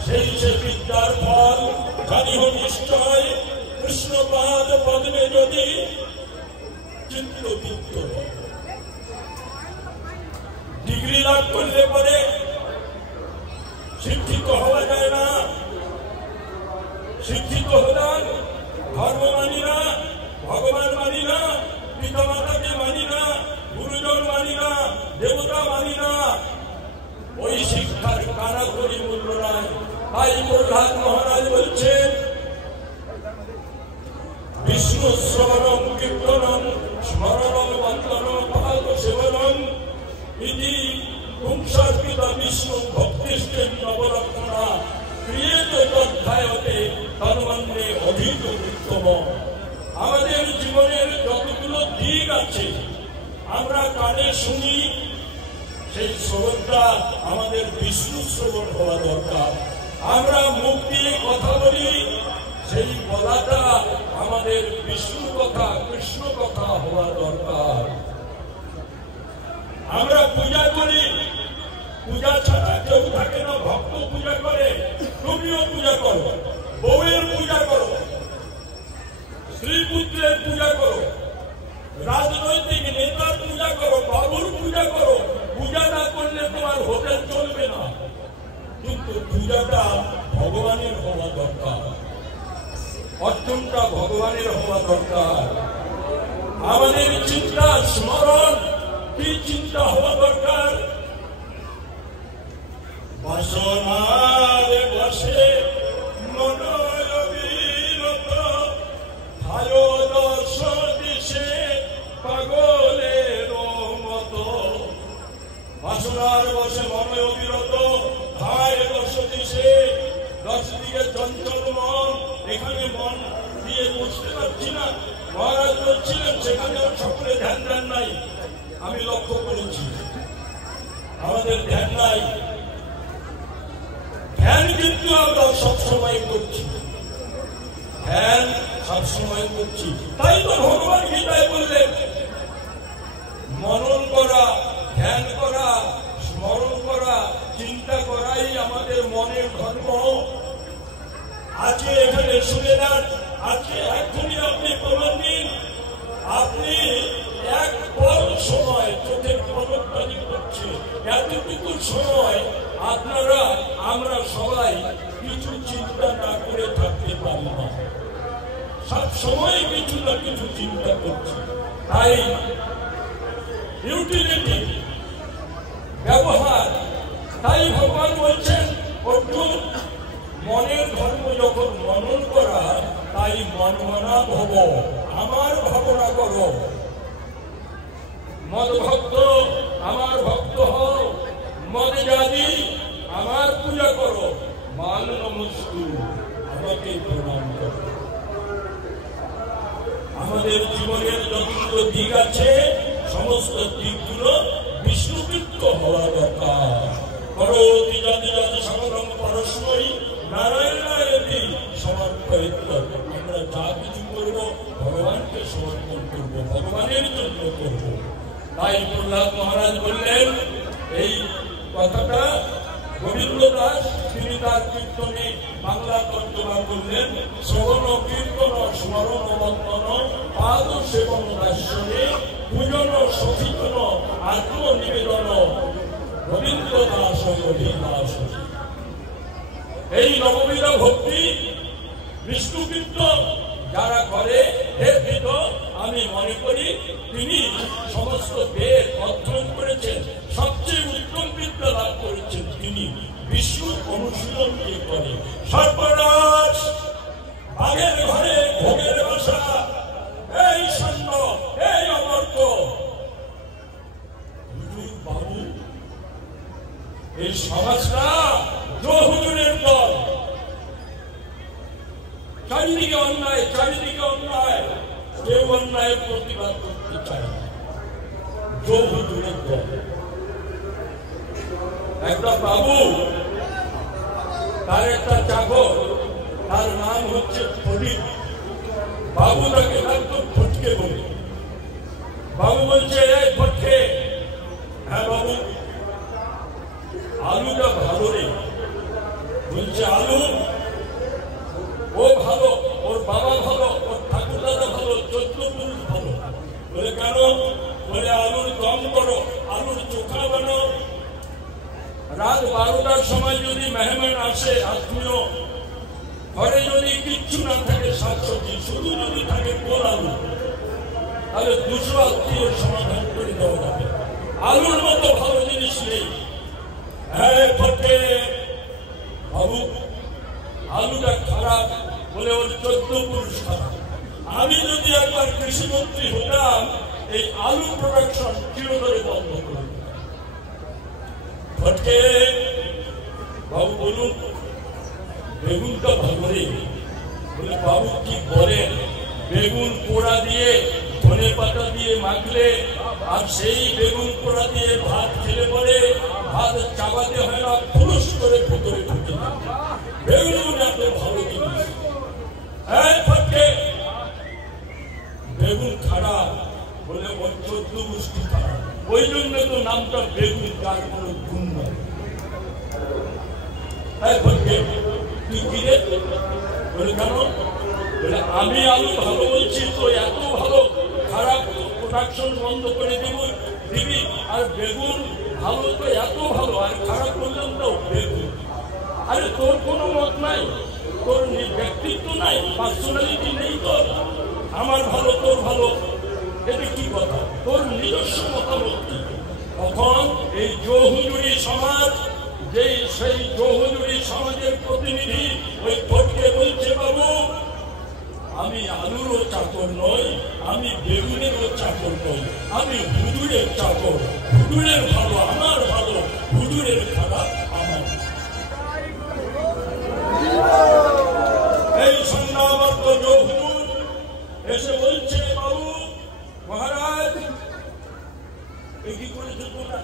সেই সে বিদ্যার ফল জানিহ নিশ্চয়, কৃষ্ণপাদ পদ্মে যদি চিত্তবিত্ত। ডিগ্রি লাভ করলে পরে শিক্ষিত হওয়া যায় না। শিক্ষিত হলাম, ধর্ম মানি না, ভগবান মানি না, পিতা মাতাকে মানি না, গুরুজন মানি না, দেবতা মানি না, ওই শিক্ষার কানা করি মূল্য নাই। তাই প্রহ্লাদ মহারাজ বলছেন, বিষ্ণু শ্রবণম কীর্তনম স্মরণম বন্দনম পাদ সেবনম ইতি পুংসার্পিত বিষ্ণু ভক্তিষ্ঠে নবরত্না ক্রিয়েত তদ্ধায়তে তন্মন্যে অভিত উত্তম। আমাদের জীবনের যতগুলো দিক আছে আমরা কানে শুনি, সেই শ্রবণটা আমাদের বিষ্ণু শ্রবণ হওয়া দরকার। আমরা মুখ দিয়ে কথা বলি, সেই বলাটা আমাদের বিষ্ণু কথা, কৃষ্ণ কথা হওয়া দরকার। আমরা পূজা করি, পূজা ছাড়া কেউ থাকে না। ভক্ত পূজা করে, তুমিও পূজা করো, বউয়ের পূজা করো, স্ত্রী পুত্রের পূজা করো, রাজনৈতিক নেতার পূজা করো, বাবুর পূজা করো। পূজা না করলে তোমার হোটেল চলবে না। কিন্তু পূজাটা ভগবানের হওয়া দরকার, অর্জনটা ভগবানের হওয়া দরকার। আমাদের চিন্তা স্মরণ কি চিন্তা হওয়া দরকার? বাসনার বসে মনোবিরত ভায় দর্শ দিশে পাগলের মতো। বাসনার বসে মনোবিরত ভায় দর্শ দিশে, দশ দিকে চঞ্চল মন, এখানে মন দিয়ে বুঝতে পারছি না। মহারাজ বলছিলেন সেখানে সকলে ধ্যান দেন নাই, আমি লক্ষ্য করেছি আমাদের ধ্যান নাই। ধ্যান কিন্তু আমরা সবসময় করছি, ধ্যান সবসময় করছি। তাই তো ভগবান গীতায় বললেন, মনন করা, ধ্যান করা, স্মরণ করা, চিন্তা করাই আমাদের মনের ধর্ম। আজকে এখানে শুনে যান, আজকে এখনই আপনি প্রমাণ দিন। আপনি এক বড় সময় চোখের পলকদানি করছে, এতটুকু সময় আপনারা আমরা সবাই কিছু চিন্তা না করে থাকতে পারি না। সব সময় কিছু না কিছু চিন্তা করছি। তাই ইউটিলিটি, ব্যবহার। তাই ভগবান বলছেন, অর্জুন মনের ধর্ম যখন মনন করা, তাই মনমনা ভব, আমার ভাবনা করো। মদ ভক্ত আমার ভক্ত হও, মদ জাতি আমার পূজা করো, মান নমস্কু আমাকে প্রণাম করো। আমাদের জীবনের যতগুলো দিক আছে সমস্ত দিকগুলো বিষ্ণুবৃত্ত হওয়া দরকার। করোতি জাতি জাতি সমরম পরস্মৈ নারায়ণায়তি সমর্পয়িত। আমরা যা কিছু করব ভগবানকে সমর্পণ করব, ভগবানের জন্য করব। তাই প্রহ্লাদ মহারাজ বললেন এই কথাটা গোবিন্দ দাস তিনি তার কীর্তনে বাংলা তর্জমা করলেন, শ্রবণ কীর্তন স্মরণ বন্দন পাদ সেবন দাস্যে পূজন সচেতন আত্মনিবেদন রবীন্দ্র দাস দাস। এই নববিধ ভক্তি বিষ্ণু কীর্তন যারা করে হে ভীত, আমি মনে করি তিনি সমস্ত বেদ অধ্যয়ন করেছেন, সবচেয়ে উত্তম বিদ্যা লাভ করেছেন তিনি বিষ্ণুর অনুশীলন দিয়ে করে। সর্বনাশ বাঘের ঘরে ভোগের বাসা, এই সৈন্য এই অমর্ক বাবু, এই সমাজটা হুজুরের দল, চারিদিকে অন্যায়, চারিদিকে অন্যায়, কেউ অন্যায়ের প্রতিবাদ করতে চায় না। হুজুরের দল একটা বাবু, তার একটা চাকর, তার নাম হচ্ছে ফটিক। বাবু তাকে ডাকতো ফটকে বলে। বাবু বলছে, এই ফটকে, হ্যাঁ বাবু, আলুটা ভালো রে। বলছে আলু, ও ভালো, ওর বাবা ভালো, ওর ঠাকুর দাদা ভালো, 14 পুরুষ ভালো। বলে কেন? বলে আলুর দম করো, আলুর চোখা বানাও। রাত 12টার সময় যদি মেহমান আসে, আত্মীয়, ঘরে যদি কিচ্ছু না থাকে শাকসবজি, শুধু যদি থাকে কোল আলু, তাহলে 200 আত্মীয়র সমাধান করে দেওয়া যাবে। আলুর মতো ভালো জিনিস নেই। হ্যাঁ ফটকে বাবু, আলুটা খারাপ বলে ওর 14 পুরুষ খারাপ। আমি যদি একবার কৃষিমন্ত্রী হতাম, এই আলু প্রোডাকশন চিরতরে বন্ধ করে। ফটকে বাবু বলুন, বেগুনটা ভালো রে। বলে বাবু কি বলেন? বেগুন পোড়া দিয়ে ধনে পাতা দিয়ে মাখলে আর সেই বেগুন পোড়া দিয়ে ভাত খেলে পরে ভাত চাবাতে হয় না, ফুলুস করে ভেতরে ঢুকে যায়। বেগুন এত ভালো জিনিস। হ্যাঁ ফটকে, বেগুন খারাপ বলে ওর 14 গোষ্ঠী খারাপ, ওই জন্য তো নামটা বেগুন, যার কোনো গুণ নয়। হ্যাঁ ফটকে, তুই কিনে বলে কেন? বলে আমি আলু ভালো বলছি তো এত ভালো, খারাপ প্রোডাকশন বন্ধ করে দিবি, আর বেগুন ভালো তো এত ভালো, আর খারাপ বললাম তো বেগুন। আরে তোর কোনো মত নাই, তোর ব্যক্তিত্ব নাই, পার্সোনালিটি নেই তোর। আমার ভালো তোর ভালো, এটা কি কথা? তোর নিজস্ব মতামত কি? তখন এই হুজুরি সমাজ, যে সেই হুজুরি সমাজের প্রতিনিধি ওই ফটকে বলছে, বাবু আমি আলুরও চাকর নই, আমি বেগুনেরও চাকর নই, আমি হুজুরের চাকর। হুজুরের ভালো আমার ভালো, হুজুরের খারাপ আমার। এই সন্ন্যাবর্ত হুজুর এসে বলছে, বাবু মহারাজ এ কি করেছে তোমরা?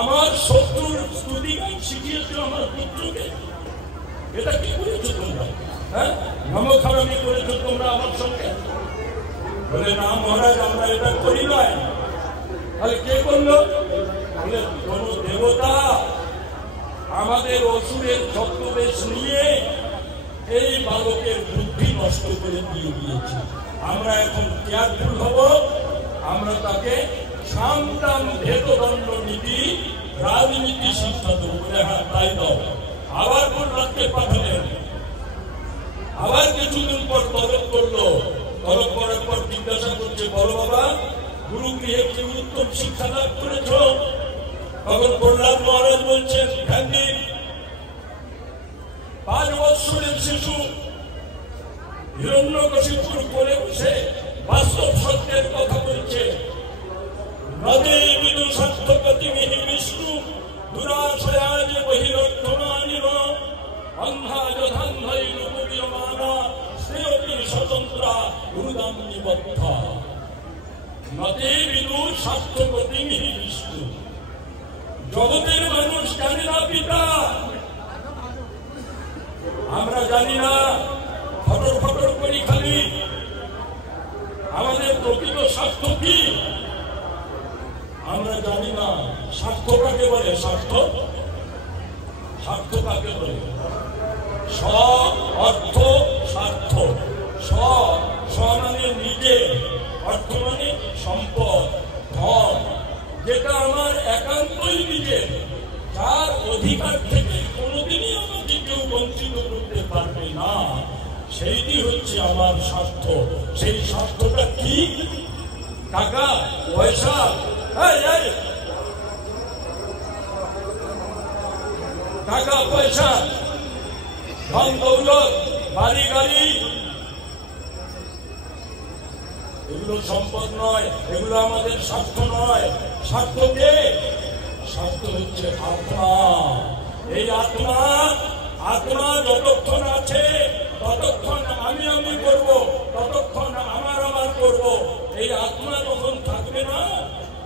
আমার শত্রুর স্তুতিগান শিখিয়েছিল আমার পুত্রকে, এটা কি করেছো তোমরা? হ্যাঁ, নমখারামি করেছো তোমরা আমার সঙ্গে? বলে না মহারাজ, আমরা এটা করি নয়। তাহলে কে করলো? বলে কোন দেবতা আমাদের অসুরের ছদ্মবেশ নিয়ে এই বালকের বুদ্ধি নষ্ট করে দিয়ে দিয়েছে। আমরা এখন কেয়ারফুল হব, আমরা তাকে সামদাম ভেদদণ্ড নীতি রাজনীতি শিক্ষা দেবো। বলে হ্যাঁ তাই দাও। আবার কোন রাজ্যে পাঠালেন, আবার কিছুদিন পর তলব করলো। তলব করার পর জিজ্ঞাসা করছে, বড় বাবা গুরু গৃহে কি উত্তম শিক্ষা লাভ করেছ? তখন প্রহ্লাদ মহারাজ বলছেন, ধ্যানদি 5 বৎসরের শিশু হিরণ্যকশিপুর করে বসে বাস্তব সত্যের কথা বলছে। নদী বিদু সার্থকতিমিহি বিষ্ণু দুরাশয়াজ বহিরক্ষমানির অন্ধাজধান্ধৈ রূপীয়মানা শ্রেয়তি স্বতন্ত্রা গুরুদাম নিবদ্ধা। নদী বিদু সার্থকতিমিহি বিষ্ণু। জগতের মানুষ জানে না পিতা, আমরা জানি না, ফটর ফটর করি খালি। আমাদের প্রকৃত স্বার্থ কি আমরা জানি না। স্বার্থটাকে বলে স্বার্থ, স্বার্থ কাকে বলে? স্ব অর্থ স্বার্থ। স্ব মানে নিজে, অর্থ মানে সম্পদ, ধন, যেটা আমার একান্তই নিজের, যার অধিকার থেকে কোনোদিনই আমাকে কেউ বঞ্চিত করতে পারবে না, সেইটি হচ্ছে আমার স্বার্থ। সেই স্বার্থটা কি? টাকা পয়সা, টাকা পয়সা, ধন দৌলত, বাড়ি গাড়ি, এগুলো সম্পদ নয়, এগুলো আমাদের স্বার্থ নয়। স্বার্থ কে? স্বার্থ হচ্ছে আত্মা। এই আত্মা, আত্মা যতক্ষণ আছে ততক্ষণ আমি আমি করব, ততক্ষণ আমার আমার করব। এই আত্মা যখন থাকবে না,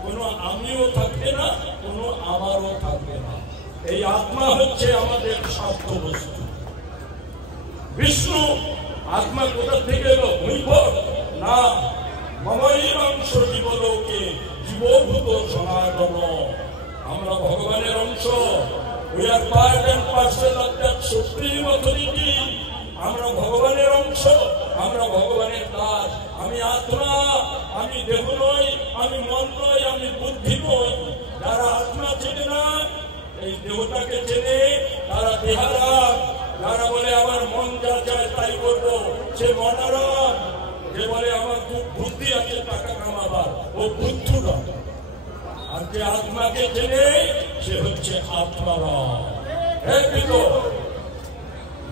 কোনো আমিও থাকবে না, কোনো আমারও থাকবে না। এই আত্মা হচ্ছে আমাদের স্বার্থ বস্তু। বিষ্ণু আত্মা কোথা থেকে এলো? ভূমিভূত না, মমৈবাংশ জীবলোকে জীবভূত সনাতন। আমরা ভগবানের অংশ। We are part and parcel of that supreme authority. আমরা ভগবানের অংশ, আমরা ভগবানের দাস। আমি আত্মা, আমি দেহ নই, আমি মন নই, আমি বুদ্ধি নই। যারা আত্মা চেনে না, এই দেহটাকে চেনে, তারা দেহারাম। যারা বলে আমার মন যা চায় তাই করবো, সে মনারাম। যে বলে আমার খুব বুদ্ধি আছে টাকা কামাবার, ও বুদ্ধুরা। আর যে আত্মাকে চেনে, সে হচ্ছে আত্মারাম। হে বিদু,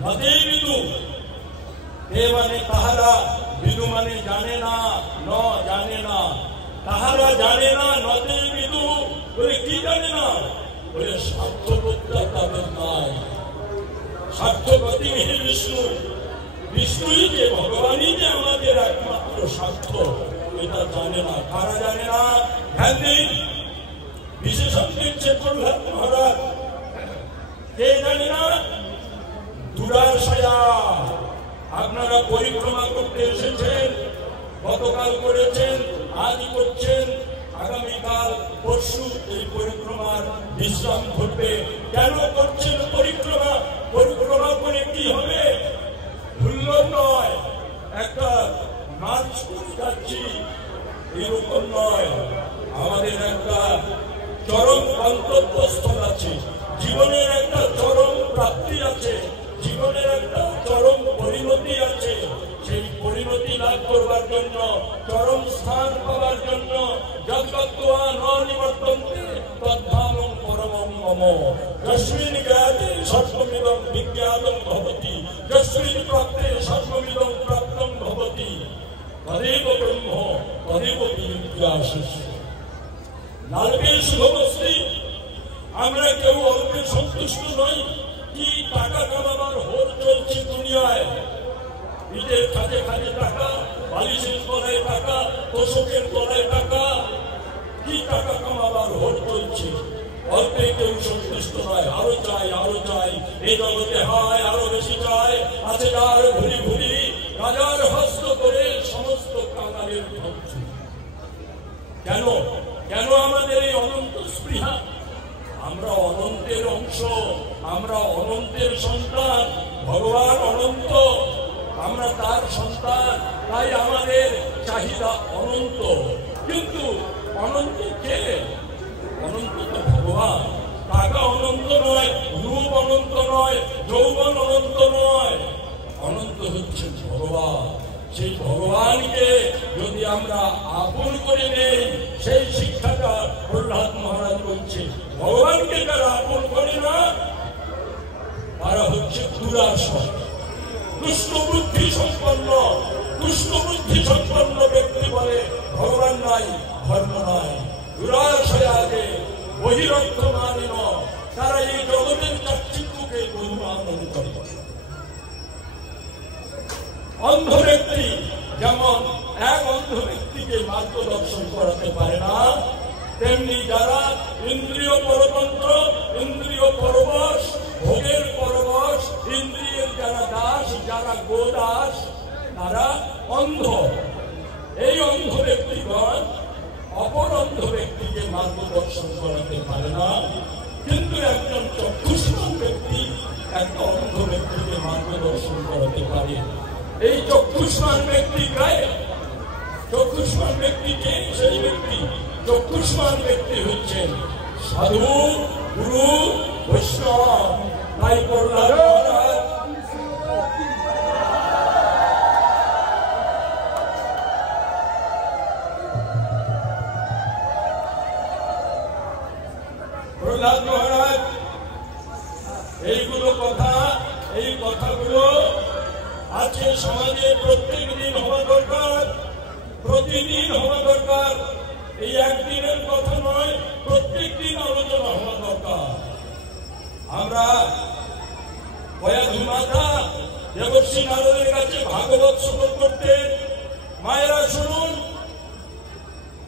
নদী বিদু, এ মানে তাহারা, বিদু মানে জানে না, ন জানে না। তাহারা জানে না, নদী বিদু বলে কি জানে না? বলে স্বার্থবোধটা তাদের নাই। স্বার্থপতি বিষ্ণু, বিষ্ণুই যে, ভগবানই যে আমাদের একমাত্র স্বার্থ, এটা জানে না। কারা জানে না? ধ্যান দিন। বিশেষণ দিচ্ছে প্রহ্লাদ মহারাজ। কে জানে না? দুরাশয়া। আপনারা পরিক্রমা করতে এসেছেন, গতকাল করেছেন, আজ করছেন, আগামীকাল পরশু এই পরিক্রমার বিশ্রাম ঘটবে। কেন করছেন পরিক্রমা? পরিক্রমা করে কি হবে? ভুল নয়, একটা নাচ করে যাচ্ছি এরকম নয়। আমাদের একটা চরম গন্তব্যস্থল আছে, জীবনের একটা চরম প্রাপ্তি আছে, জীবনের একটা চরম পরিণতি আছে। সেই পরিণতি লাভ করবার জন্য, চরম স্থান পাওয়ার জন্য, যদ্গত্বা ন নিবর্তন্তে তদ্ধামং পরমং মম, যস্মিন জ্ঞাতে সর্বমিদং বিজ্ঞাতং ভবতি, যস্মিন প্রাপ্তে সর্বমিদং প্রাপ্তং ভবতি, তদেব ব্রহ্ম তদেব বিদ্যাশিষ্য। লালবে শুভমস্তি। আমরা কেউ অল্পে সন্তুষ্ট নই। কি টাকা কামাবার হোর চলছে দুনিয়ায়। নিজের খাতে খাতে টাকা, বালিশের তলায় টাকা, তোষকের তলায় টাকা, কি টাকা কামাবার হোর চলছে। অল্পে কেউ সন্তুষ্ট নয়, আরো চাই, আরো চাই। এই জগতে হয় আরো বেশি চাই। আছে যার ঘুরি ঘুরি, রাজার হস্ত করে সমস্ত কাঙালের ধ্বংস। কেন? কেন আমাদের এই অনন্ত স্পৃহা? আমরা অনন্তের অংশ, আমরা অনন্তের সন্তান। ভগবান অনন্ত, আমরা তার সন্তান, তাই আমাদের চাহিদা অনন্ত। কিন্তু অনন্ত কে? অনন্ত তো ভগবান। টাকা অনন্ত নয়, রূপ অনন্ত নয়, যৌবন অনন্ত নয়, অনন্ত হচ্ছে ভগবান। সেই ভগবানকে যদি আমরা আপন করে নেই, সেই শিক্ষাটা প্রহ্লাদ মহারাজ বলছে। ভগবানকে যারা আপন করে না, তারা হচ্ছে দুরাশয়, দুষ্ট বুদ্ধি সম্পন্ন। দুষ্ট বুদ্ধি সম্পন্ন ব্যক্তি বলে ভগবান নাই, ধর্ম নাই। দুরাশয় আগে বহিরর্থ মানে নয়, তারা এই জগতের চাকচিক্যকে অনুমান করে। অন্ধ ব্যক্তি যেমন এক অন্ধ ব্যক্তিকে মার্গদর্শন করাতে পারে না, তেমনি যারা ইন্দ্রিয় পরতন্ত্র, ইন্দ্রিয় পরবশ, ভোগের পরবশ, ইন্দ্রিয়ের যারা দাস, যারা গোদাস, তারা অন্ধ। এই অন্ধ ব্যক্তিগণ অপর অন্ধ ব্যক্তিকে মার্গদর্শন করাতে পারে না। কিন্তু একজন চক্ষুষ্মান ব্যক্তি একটা অন্ধ ব্যক্তিকে মার্গদর্শন করাতে পারে। এই চক্ষুষ্মান ব্যক্তি গায়ে চক্ষুষ্মান ব্যক্তিকে সেই ব্যক্তি চক্ষুষ্মান ব্যক্তি হচ্ছেন সাধু, গুরু, বৈষ্ণব। তাই প্রহ্লাদ মহারাজ এই কথাগুলো আজকে সমাজে প্রত্যেক দিন হওয়া দরকার, প্রতিদিন হওয়া দরকার। এই একদিনের কথা নয়, প্রত্যেক দিন আলোচনা হওয়া দরকার। আমরা বয়াধু মাতা দেবশ্রী নারদের কাছে ভাগবত শ্রবণ করতেন। মায়েরা শুনুন,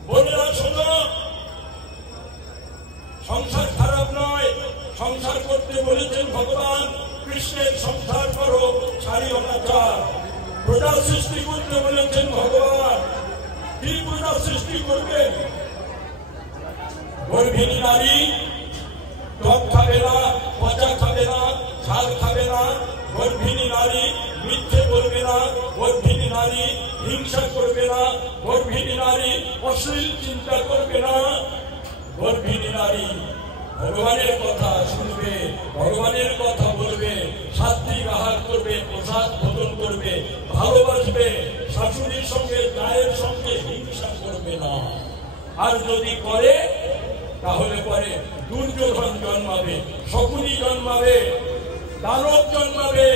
বোনেরা শোনো, সংসার খারাপ নয়, সংসার করতে বলেছেন ভগবান। কৃষ্ণের সংসার করো, ছাড়িও না চার। প্রজা সৃষ্টি করতে বলেছেন ভগবান। কি প্রজা সৃষ্টি করবেন? গর্ভিণী নারী টক খাবে না, পচা খাবে না, ছাল খাবে না। গর্ভিণী নারী মিথ্যে বলবে না, গর্ভিণী নারী হিংসা করবে না, গর্ভিণী নারী অশ্লীল চিন্তা করবে না। গর্ভিণী নারী ভগবানের কথা শুনবে, ভগবানের কথা বলবে, সাত্বিক আহার করবে, প্রসাদ ভোজন করবে, ভালোবাসবে, শাশুড়ির সঙ্গে গায়ের সঙ্গে হিংসা করবে না। আর যদি করে তাহলে পরে দুর্যোধন জন্মাবে, শকুনি জন্মাবে, দানব জন্মাবে।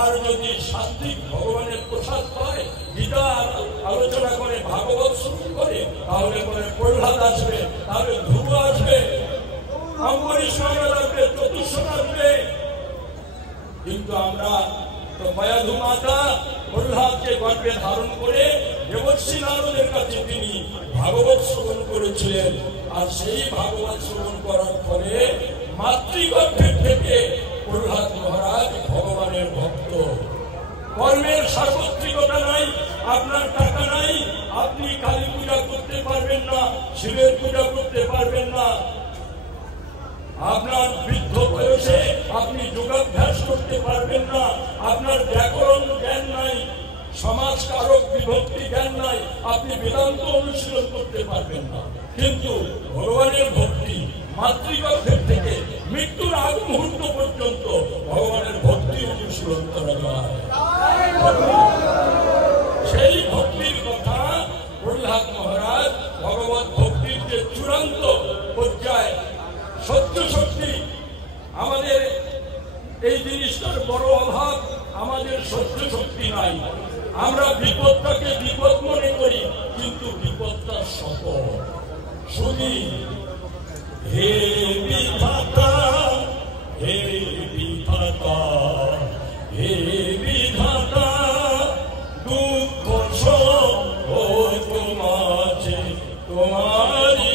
আর যদি সাত্বিক ভগবানের প্রসাদ পায়, গীতা আলোচনা করে, ভাগবত শ্রবণ করে, তাহলে পরে প্রহ্লাদ আসবে, তাহলে ধ্রুব আসবে, অম্বরীশ মহারাজ আসবে, চতুর্শন আসবে। কিন্তু আমরা তো বয়াধু মাতা প্রহ্লাদকে গর্ভে ধারণ করে দেবশ্রী নারদের কাছে তিনি ভাগবত শ্রবণ করেছিলেন। আর সেই ভাগবত শ্রবণ করার ফলে মাতৃগর্ভের থেকে প্রহ্লাদ মহারাজ ভগবানের ভক্ত। কর্মের সার্বত্রিকতা নাই, আপনার টাকা নাই, আপনি কালী পূজা করতে পারবেন না, শিবের পূজা করতে পারবেন না। আপনার বৃদ্ধ বয়সে আপনি যোগাভ্যাস করতে পারবেন না, আপনার ব্যাকরণ জ্ঞান নাই, সমাজ কারক বিভক্তি জ্ঞান নাই, আপনি বেদান্ত অনুশীলন করতে পারবেন না। কিন্তু ভগবানের ভক্তি মাতৃগর্ভের থেকে মৃত্যুর আগ মুহূর্ত পর্যন্ত ভগবানের ভক্তি অনুশীলন করা যায়। সেই ভক্তির কথা প্রহ্লাদ মহারাজ ভগবত ভক্তির যে চূড়ান্ত পর্যায়, সত্য শক্তি, আমাদের এই জিনিসটার বড় অভাব, আমাদের সত্য শক্তি নাই। আমরা বিপদটাকে বিপদ মনে করি, কিন্তু বিপদটা সফল। শুনি হে বিধাতা, হে বিধাতা, হে বিধাতা, দুঃখ মাঝে তোমারি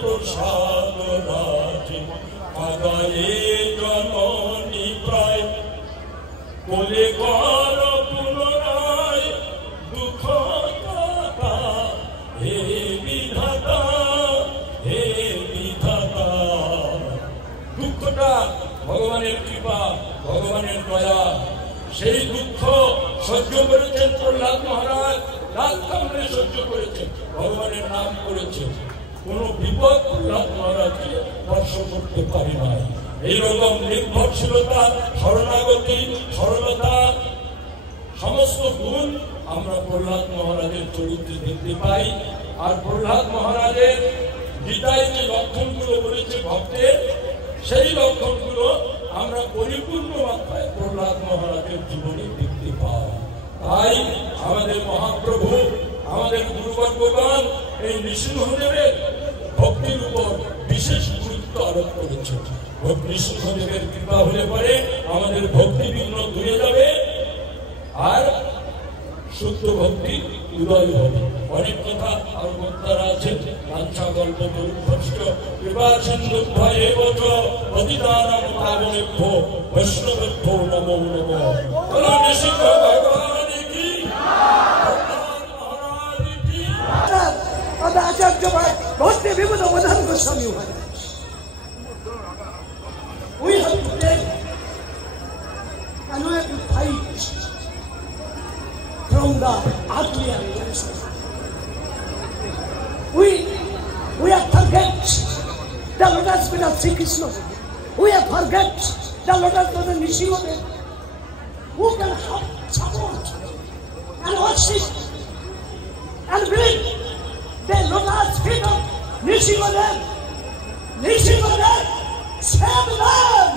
প্রসাদ রাজে, আগায়ে জননী প্রায় কোলে কর পুনরায় দুঃখ দাতা। হে বিধাতা, হে বিধাতা। দুঃখটা ভগবানের কৃপা, ভগবানের দয়া। সেই দুঃখ সহ্য করেছেন প্রহ্লাদ মহারাজ, রাত কামড়ে সহ্য করেছেন, ভগবানের নাম করেছেন। কোন বিপদ প্রহ্লাদ মহারাজকে স্পর্শ করতে পারে নাই। এইরকম নির্ভরশীলতা, শরণাগতি, সরলতা, সমস্ত গুণ আমরা প্রহ্লাদ মহারাজের চরিত্রে দেখতে পাই। আর প্রহ্লাদ মহারাজের গীতায় যে লক্ষণগুলো বলেছে ভক্তের, সেই লক্ষণগুলো আমরা পরিপূর্ণ মাত্রায় প্রহ্লাদ মহারাজের জীবনে দেখতে পাই। তাই আমাদের মহাপ্রভু, আমাদের গুরুবর্গগণ এই নৃসিংহদেবের ভক্তির উপর বিশেষ গুরুত্ব আরোপ করেছে। নৃসিংহদেবের কৃপা হলে পরে আমাদের ভক্তি বিঘ্ন দূরে যাবে, আর শুদ্ধ ভক্তি উদয় হবে। অনেক কথা আর বক্তারা আছেন। লাঞ্ছা গল্প দুর্ভষ্ট কৃপা সিন্ধু ভয়ে বচ পতিতানাং পাবনেভ্যো বৈষ্ণবেভ্যো নমো নমো। বলো নৃসিংহ ভগবান কি, মহারাজ কি। আচার্য ভাই ভক্তি বিপদ অবধান গোস্বামী মহারাজ। We have to take and we have to fight from the ugly and aggressors. We have forget the lotus feet of Sri Krishna. We have forget the lotus feet of Nishimadev. Who can help, support and worship and believe the lotus feet of Nishimadev. Nishimadev, save them!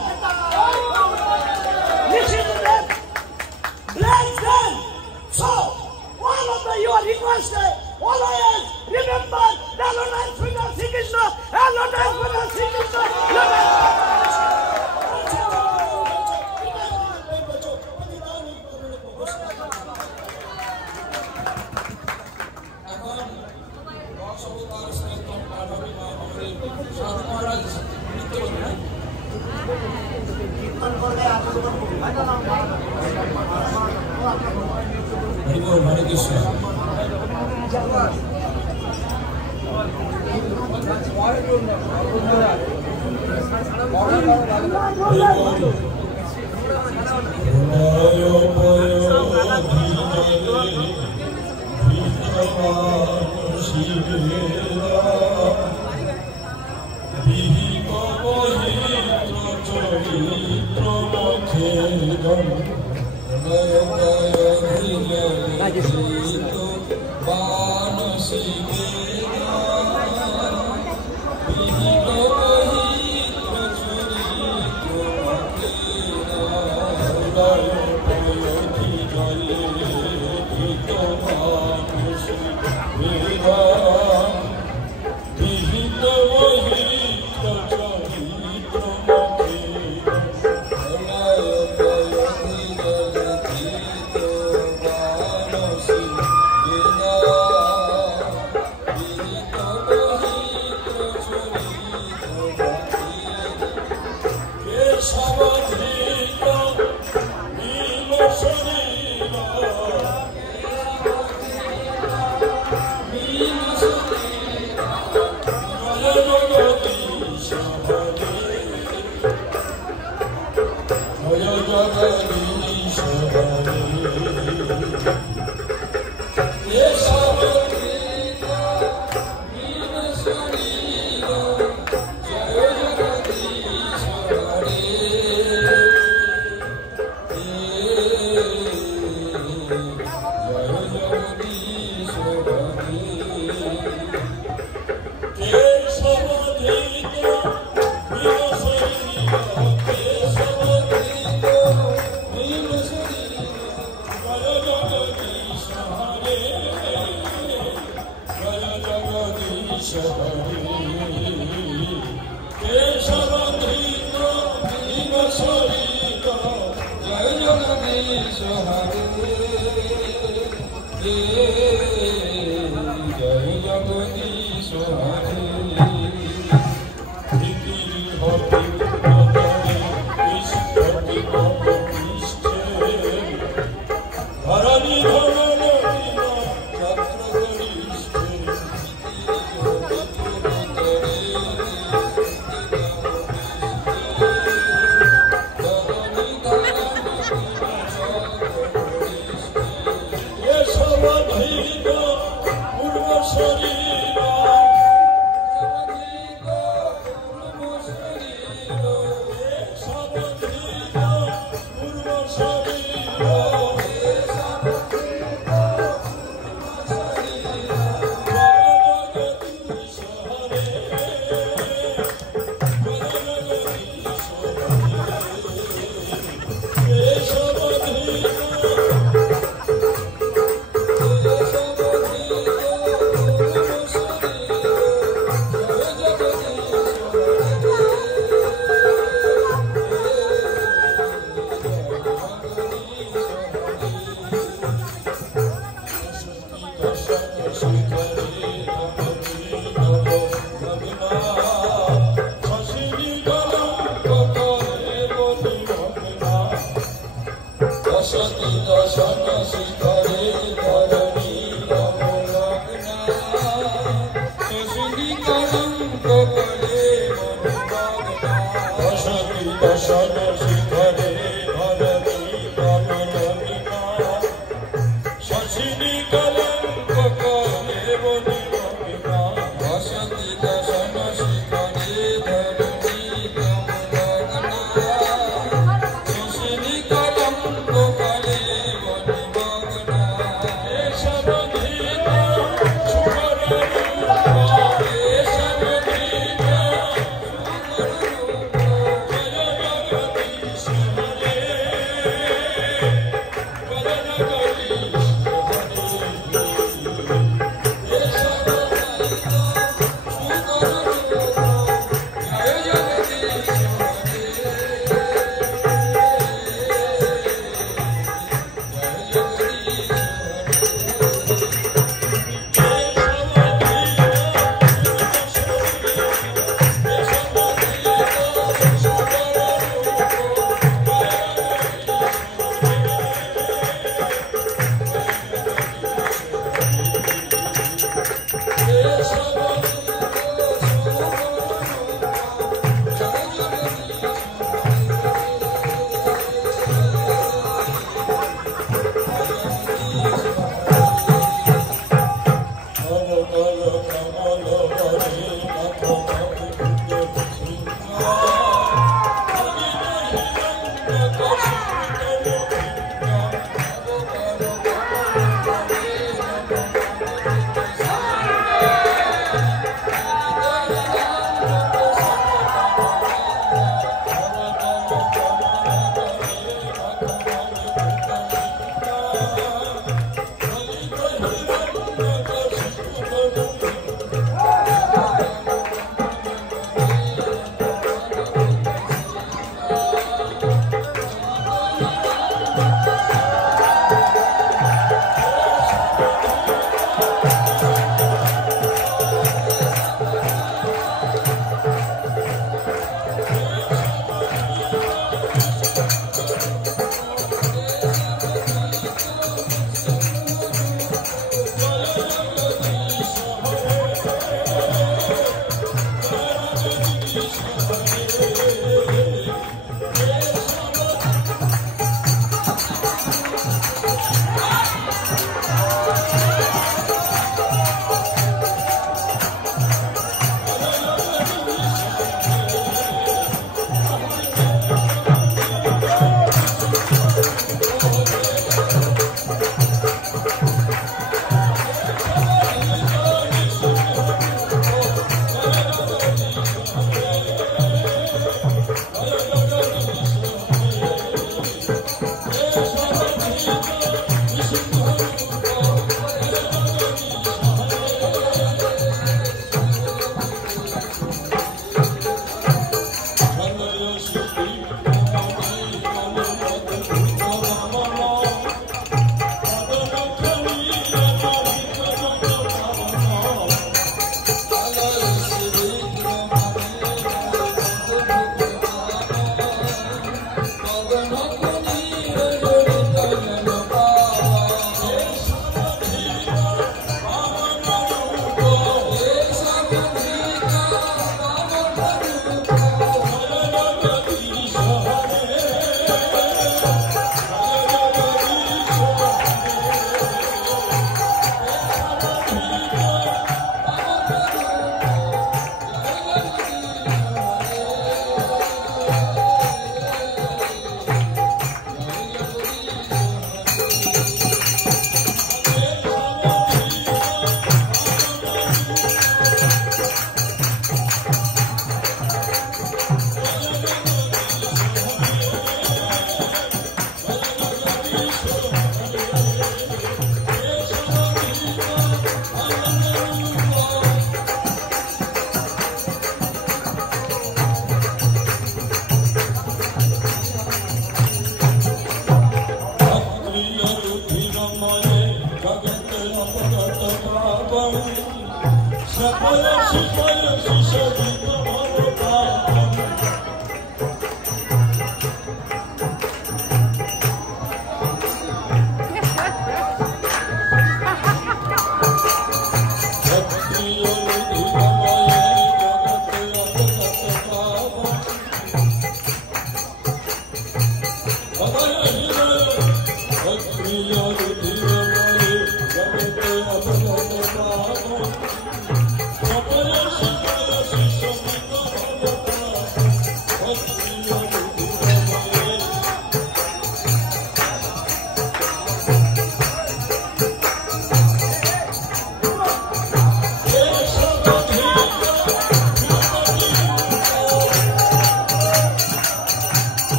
Nishimadev, bless them! So, all of you are requested, always remember the lotus feet of Sri Krishna and lotus feet of Sri Krishna. Hare Krishna. Dashati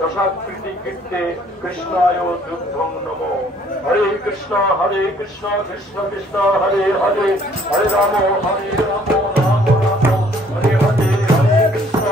রসাকৃতি কীর্তে কৃষ্ণায় যুদ্ধং নমো। হরে কৃষ্ণ কৃষ্ণ কৃষ্ণ হরে হরে, হরে রাম রাম রাম হরে হরে, হরে কৃষ্ণ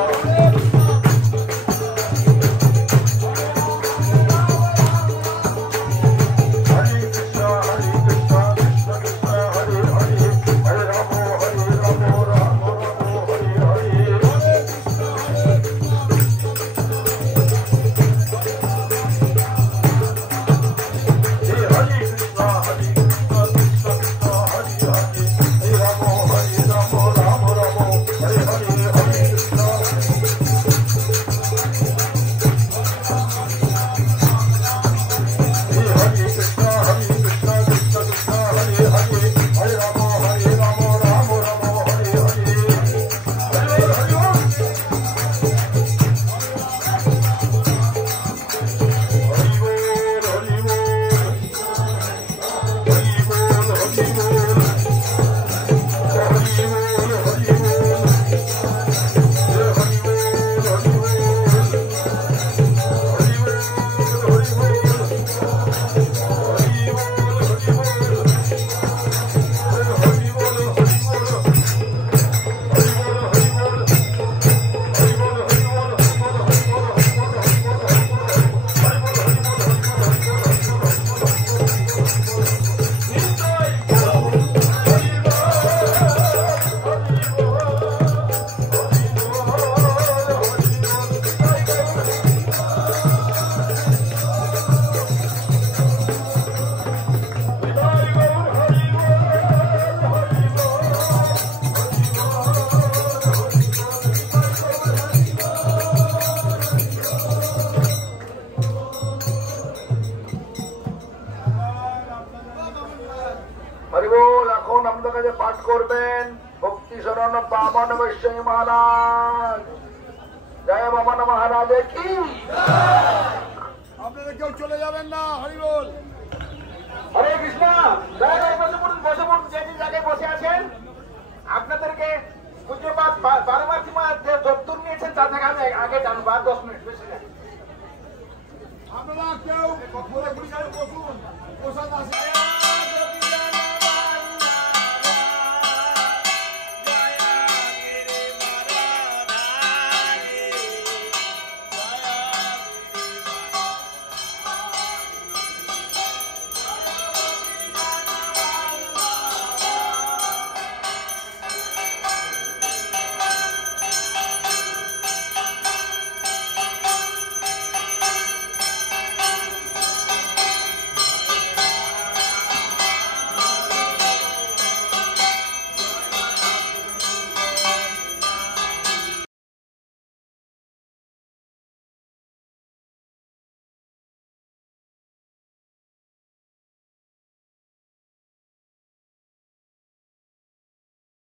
পাঠ করবেন ভক্তি শরণ বামন বৈষ্ণবী মহারাজ। জয় বামন মহারাজ কি। আপনারা কেউ চলে যাবেন না। হরি বল। হরে কৃষ্ণ। বসে পড়ুন যে জায়গায় বসে আছেন। আপনাদেরকে পূজ্যপাত বারবার যে দপ্তর নিয়েছেন তার থেকে আমি আগে জানবো। 10 মিনিট বেশি না। আপনারা কেউ